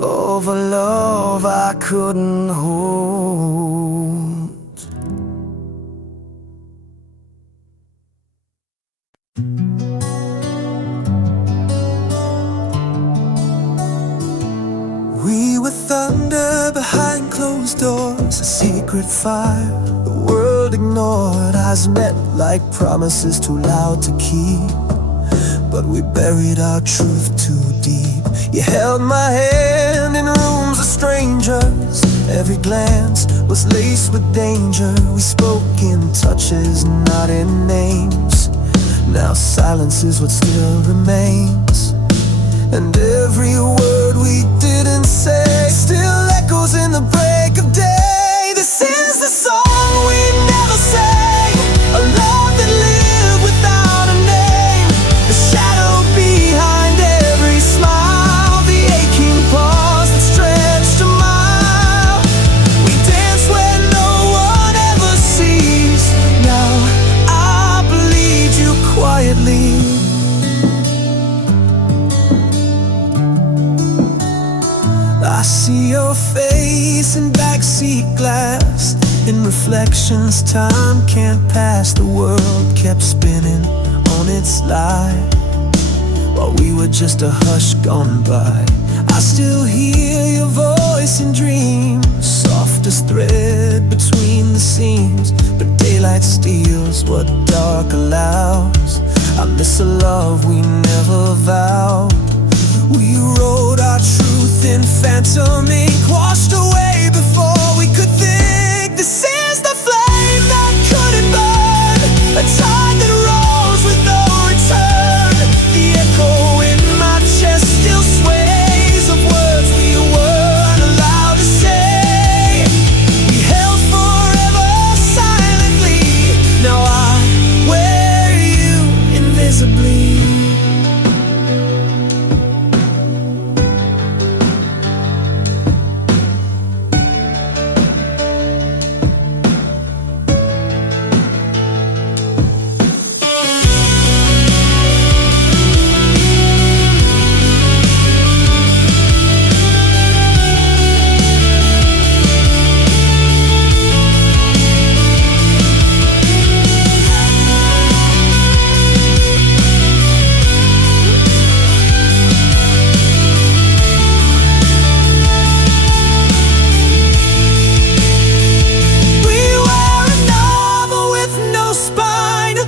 of a love I couldn't hold. We were thunder behind closed doors, a secret fire the world ignored. Eyes met like promises too loud to keep, but we buried our truth too deep. You held my hand in rooms of strangers, every glance was laced with danger. We spoke in touches, not in names. Now silence is what still remains, and every word we didn't say still echoes in the break of day. This is the song we never sang, a love that lived without a name, the shadow behind every smile, the aching pause that stretched a mile. We dance where no one ever sees. Now I bleed you quietly. I reflections time can't pass. The world kept spinning on its line while we were just a hush gone by. I still hear your voice in dreams, soft as thread between the seams. But daylight steals what dark allows. I miss a love we never vowed. We wrote our truth in phantom ink, washed away before we could think. This is the flame that couldn't burn, a tide that rolls with no return. The echo in my chest still sways of words we weren't allowed to say. We held forever silently. Now I wear you invisibly.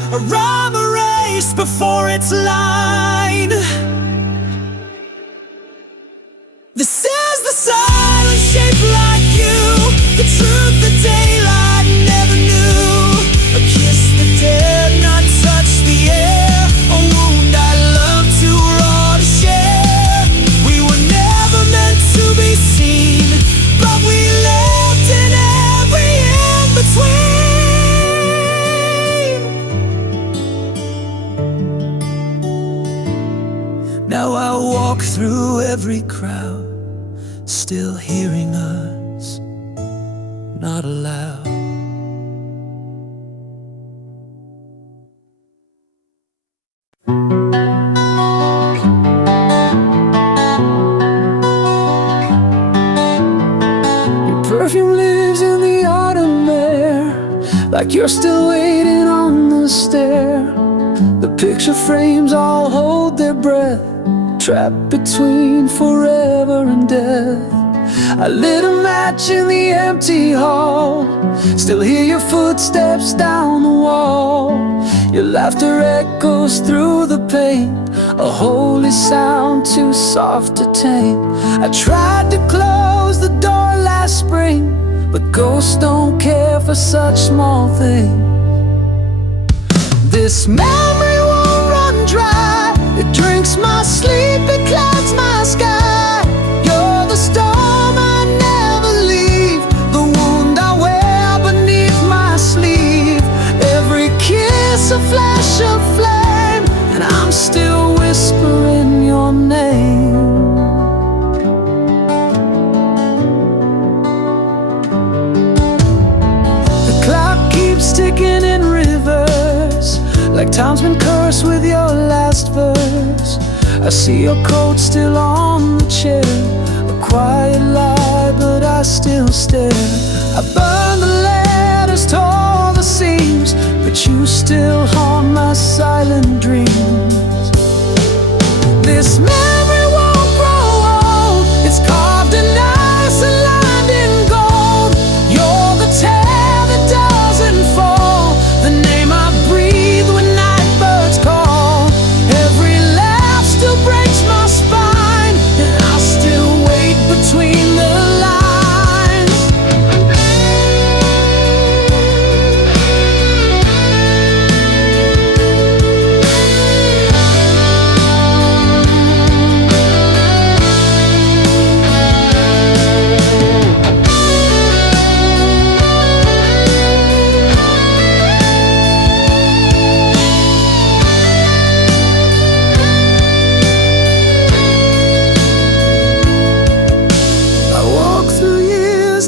A rhyme erased before its line. This is the silence shaped like you, the truth the daylight never knew. A kiss that dared not touch the air, a wound I love too raw to share. We were never meant to be seen, but we lived in every in-between. Now I walk through every crowd, still hearing us, not aloud. Your perfume lives in the autumn air, like you're still waiting on the stair. The picture frames all hold their breath, trapped between forever and death. I lit a match in the empty hall, still hear your footsteps down the wall. Your laughter echoes through the pain, a holy sound too soft to tame. I tried to close the door last spring, but ghosts don't care for such small things. This memory won't run dry, it drinks my sleep, it clouds my sky. You're the storm I never leave, the wound I wear beneath my sleeve. Every kiss a flash of flame, and I'm still whispering your name. The clock keeps ticking in reverse, like time's been cursed with your last verse. I see your coat still on the chair, a quiet lie, but I still stare. I burned the letters, tore the seams, but you still haunt my silent dreams. This memory won't grow old, it's carved in ice and lined in gold. You're the tear that doesn't fall, the name I breathe when night birds call. Every laugh still breaks my spine, and I'll still wait between the lines.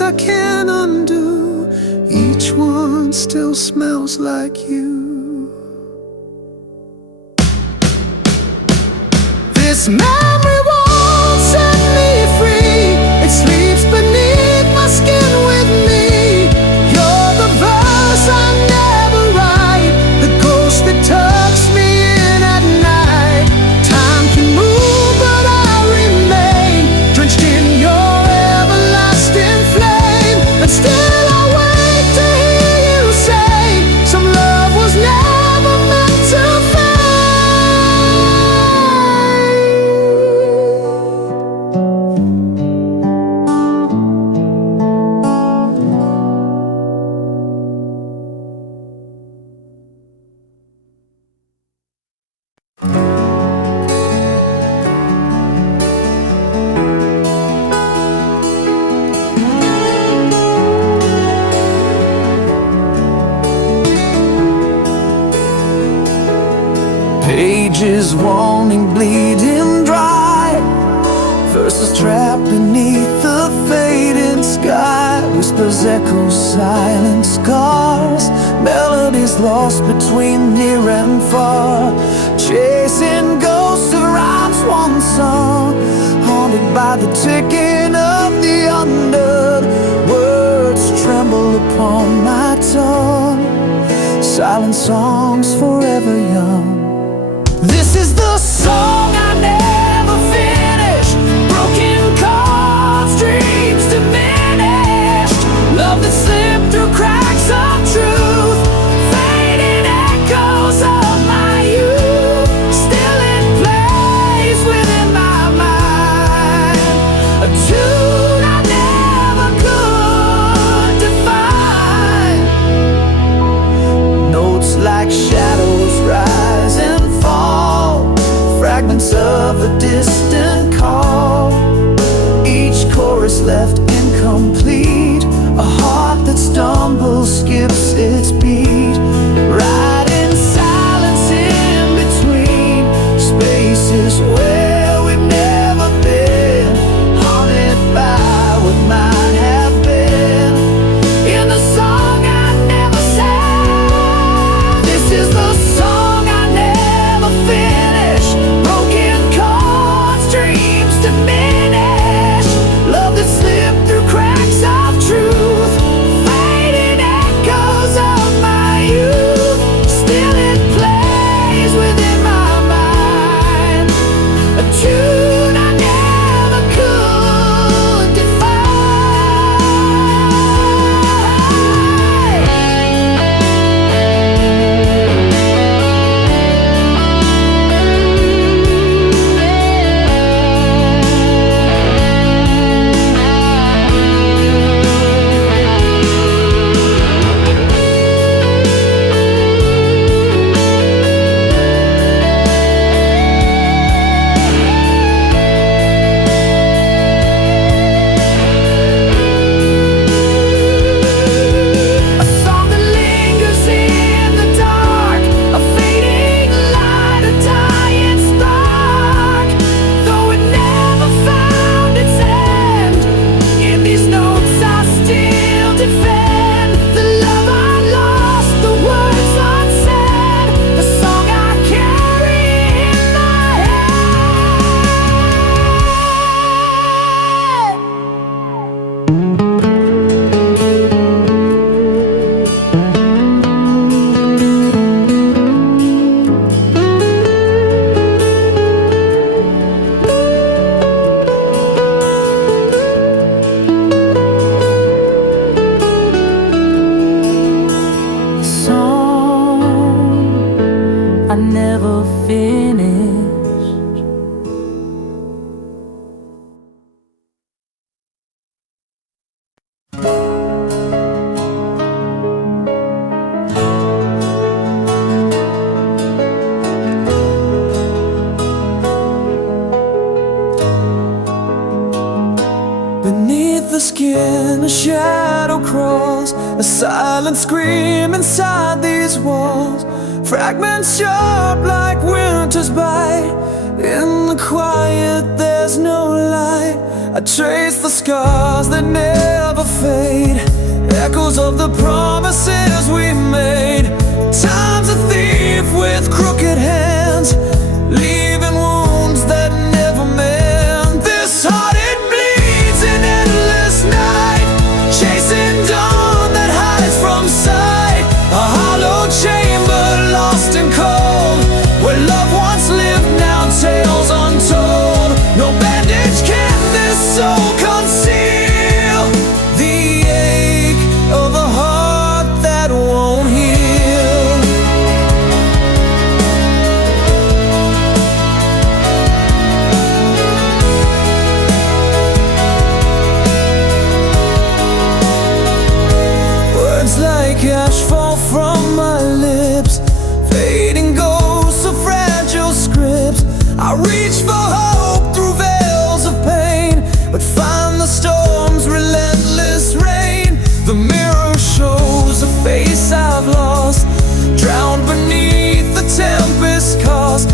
I can't undo, each one still smells like you. This memory won't set me free, it sleeps beneath my skin with me. You're the pages, wanting bleeding dry. Verses trapped beneath the fading sky. Whispers echo silent scars. Melodies lost between near and far. Chasing ghosts of rhymes once sung. Haunted by the ticking of the undead. Words tremble upon my tongue. Silent songs forever young. This is the song I never finished. Broken chords, dreams diminished. Love that slipped through cracks of truth. Fading echoes of my youth. Still it plays within my mind. A tune I never could define. Notes like shadows rise and fall. Fragments of a distant call. Each chorus left incomplete. A heart that stumbles, skips its beat. Right in silence in between spaces where we've never been. Haunted by what might have been. In the song I never sang. This is the song I never finished. Broken chords, dreams diminished. Love that slipped through cracks of truth. Fading echoes of my youth. Still it plays within my mind. A tune I never could I never finished. Beneath the skin, a shadow crawls. A silent scream inside these walls. Fragments sharp like winter's bite. In the quiet there's no light. I trace the scars that never fade. Echoes of the promises we made. Time's a thief with crooked hands, leaving wounds that never mend. This heart it bleeds in endless night, chasing dawn that hides from sight. A hollow chamber lost and cold, where love once lived, now tales untold. No bandage can this soul conceal the ache of a heart that won't heal. Words like ash fall from my lips, fading ghosts of fragile scripts. I reach for hope through veils of pain, but find the storm's relentless rain. The mirror shows a face I've lost, drowned beneath the tempest cost.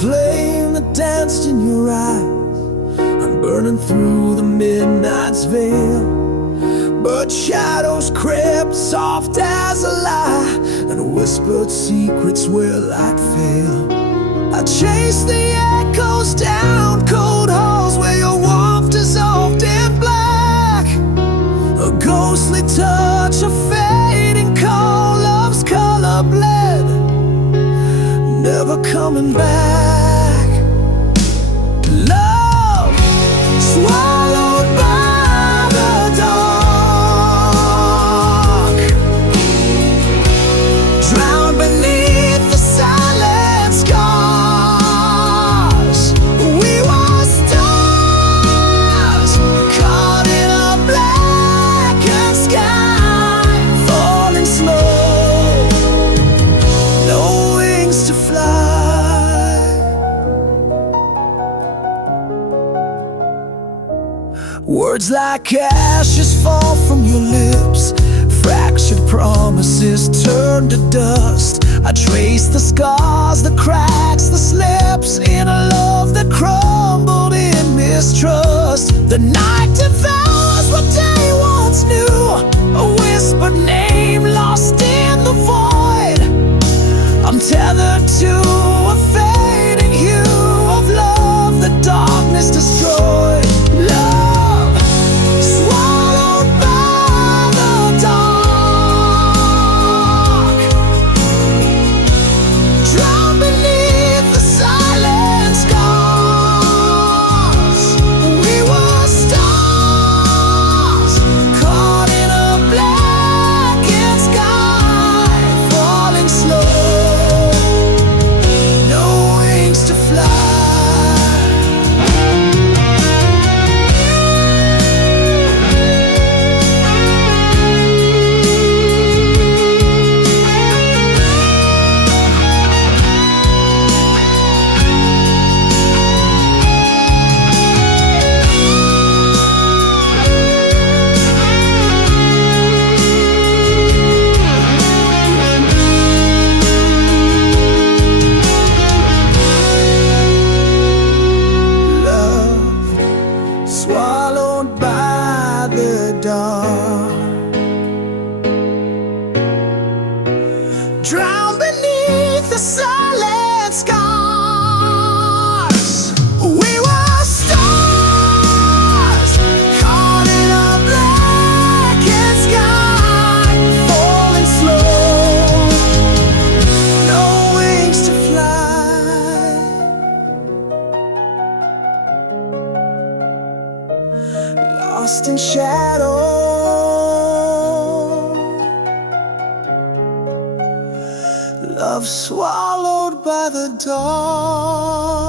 flame that danced in your eyes. I'm burning through the midnight's veil, but shadows crept soft as a lie, and whispered secrets where light failed. I chased the echoes down cold halls where your warmth dissolved in black. A ghostly touch, a fading call, love's color bled, never coming back. Love swallowed by the dark, drowned beneath the silent scars. We were stars caught in a blackened sky, falling slow, no wings to fly. Words like ashes fall from your lips, fractured promises turn to dust. I trace the scars, the cracks, the slips in a love that crumbled in mistrust. The night devours what day once knew, a whispered name lost in the void. I'm tethered to a fading hue of love the darkness destroyed. Love swallowed by the dark, drowned beneath the silent scars. We were stars caught in a blackened sky, falling slow, no wings to fly. Swallowed by the dark, drowned beneath the silent scars. We were stars caught in a blackened sky, falling slow, no wings to fly. Lost in shadow, love swallowed by the dark.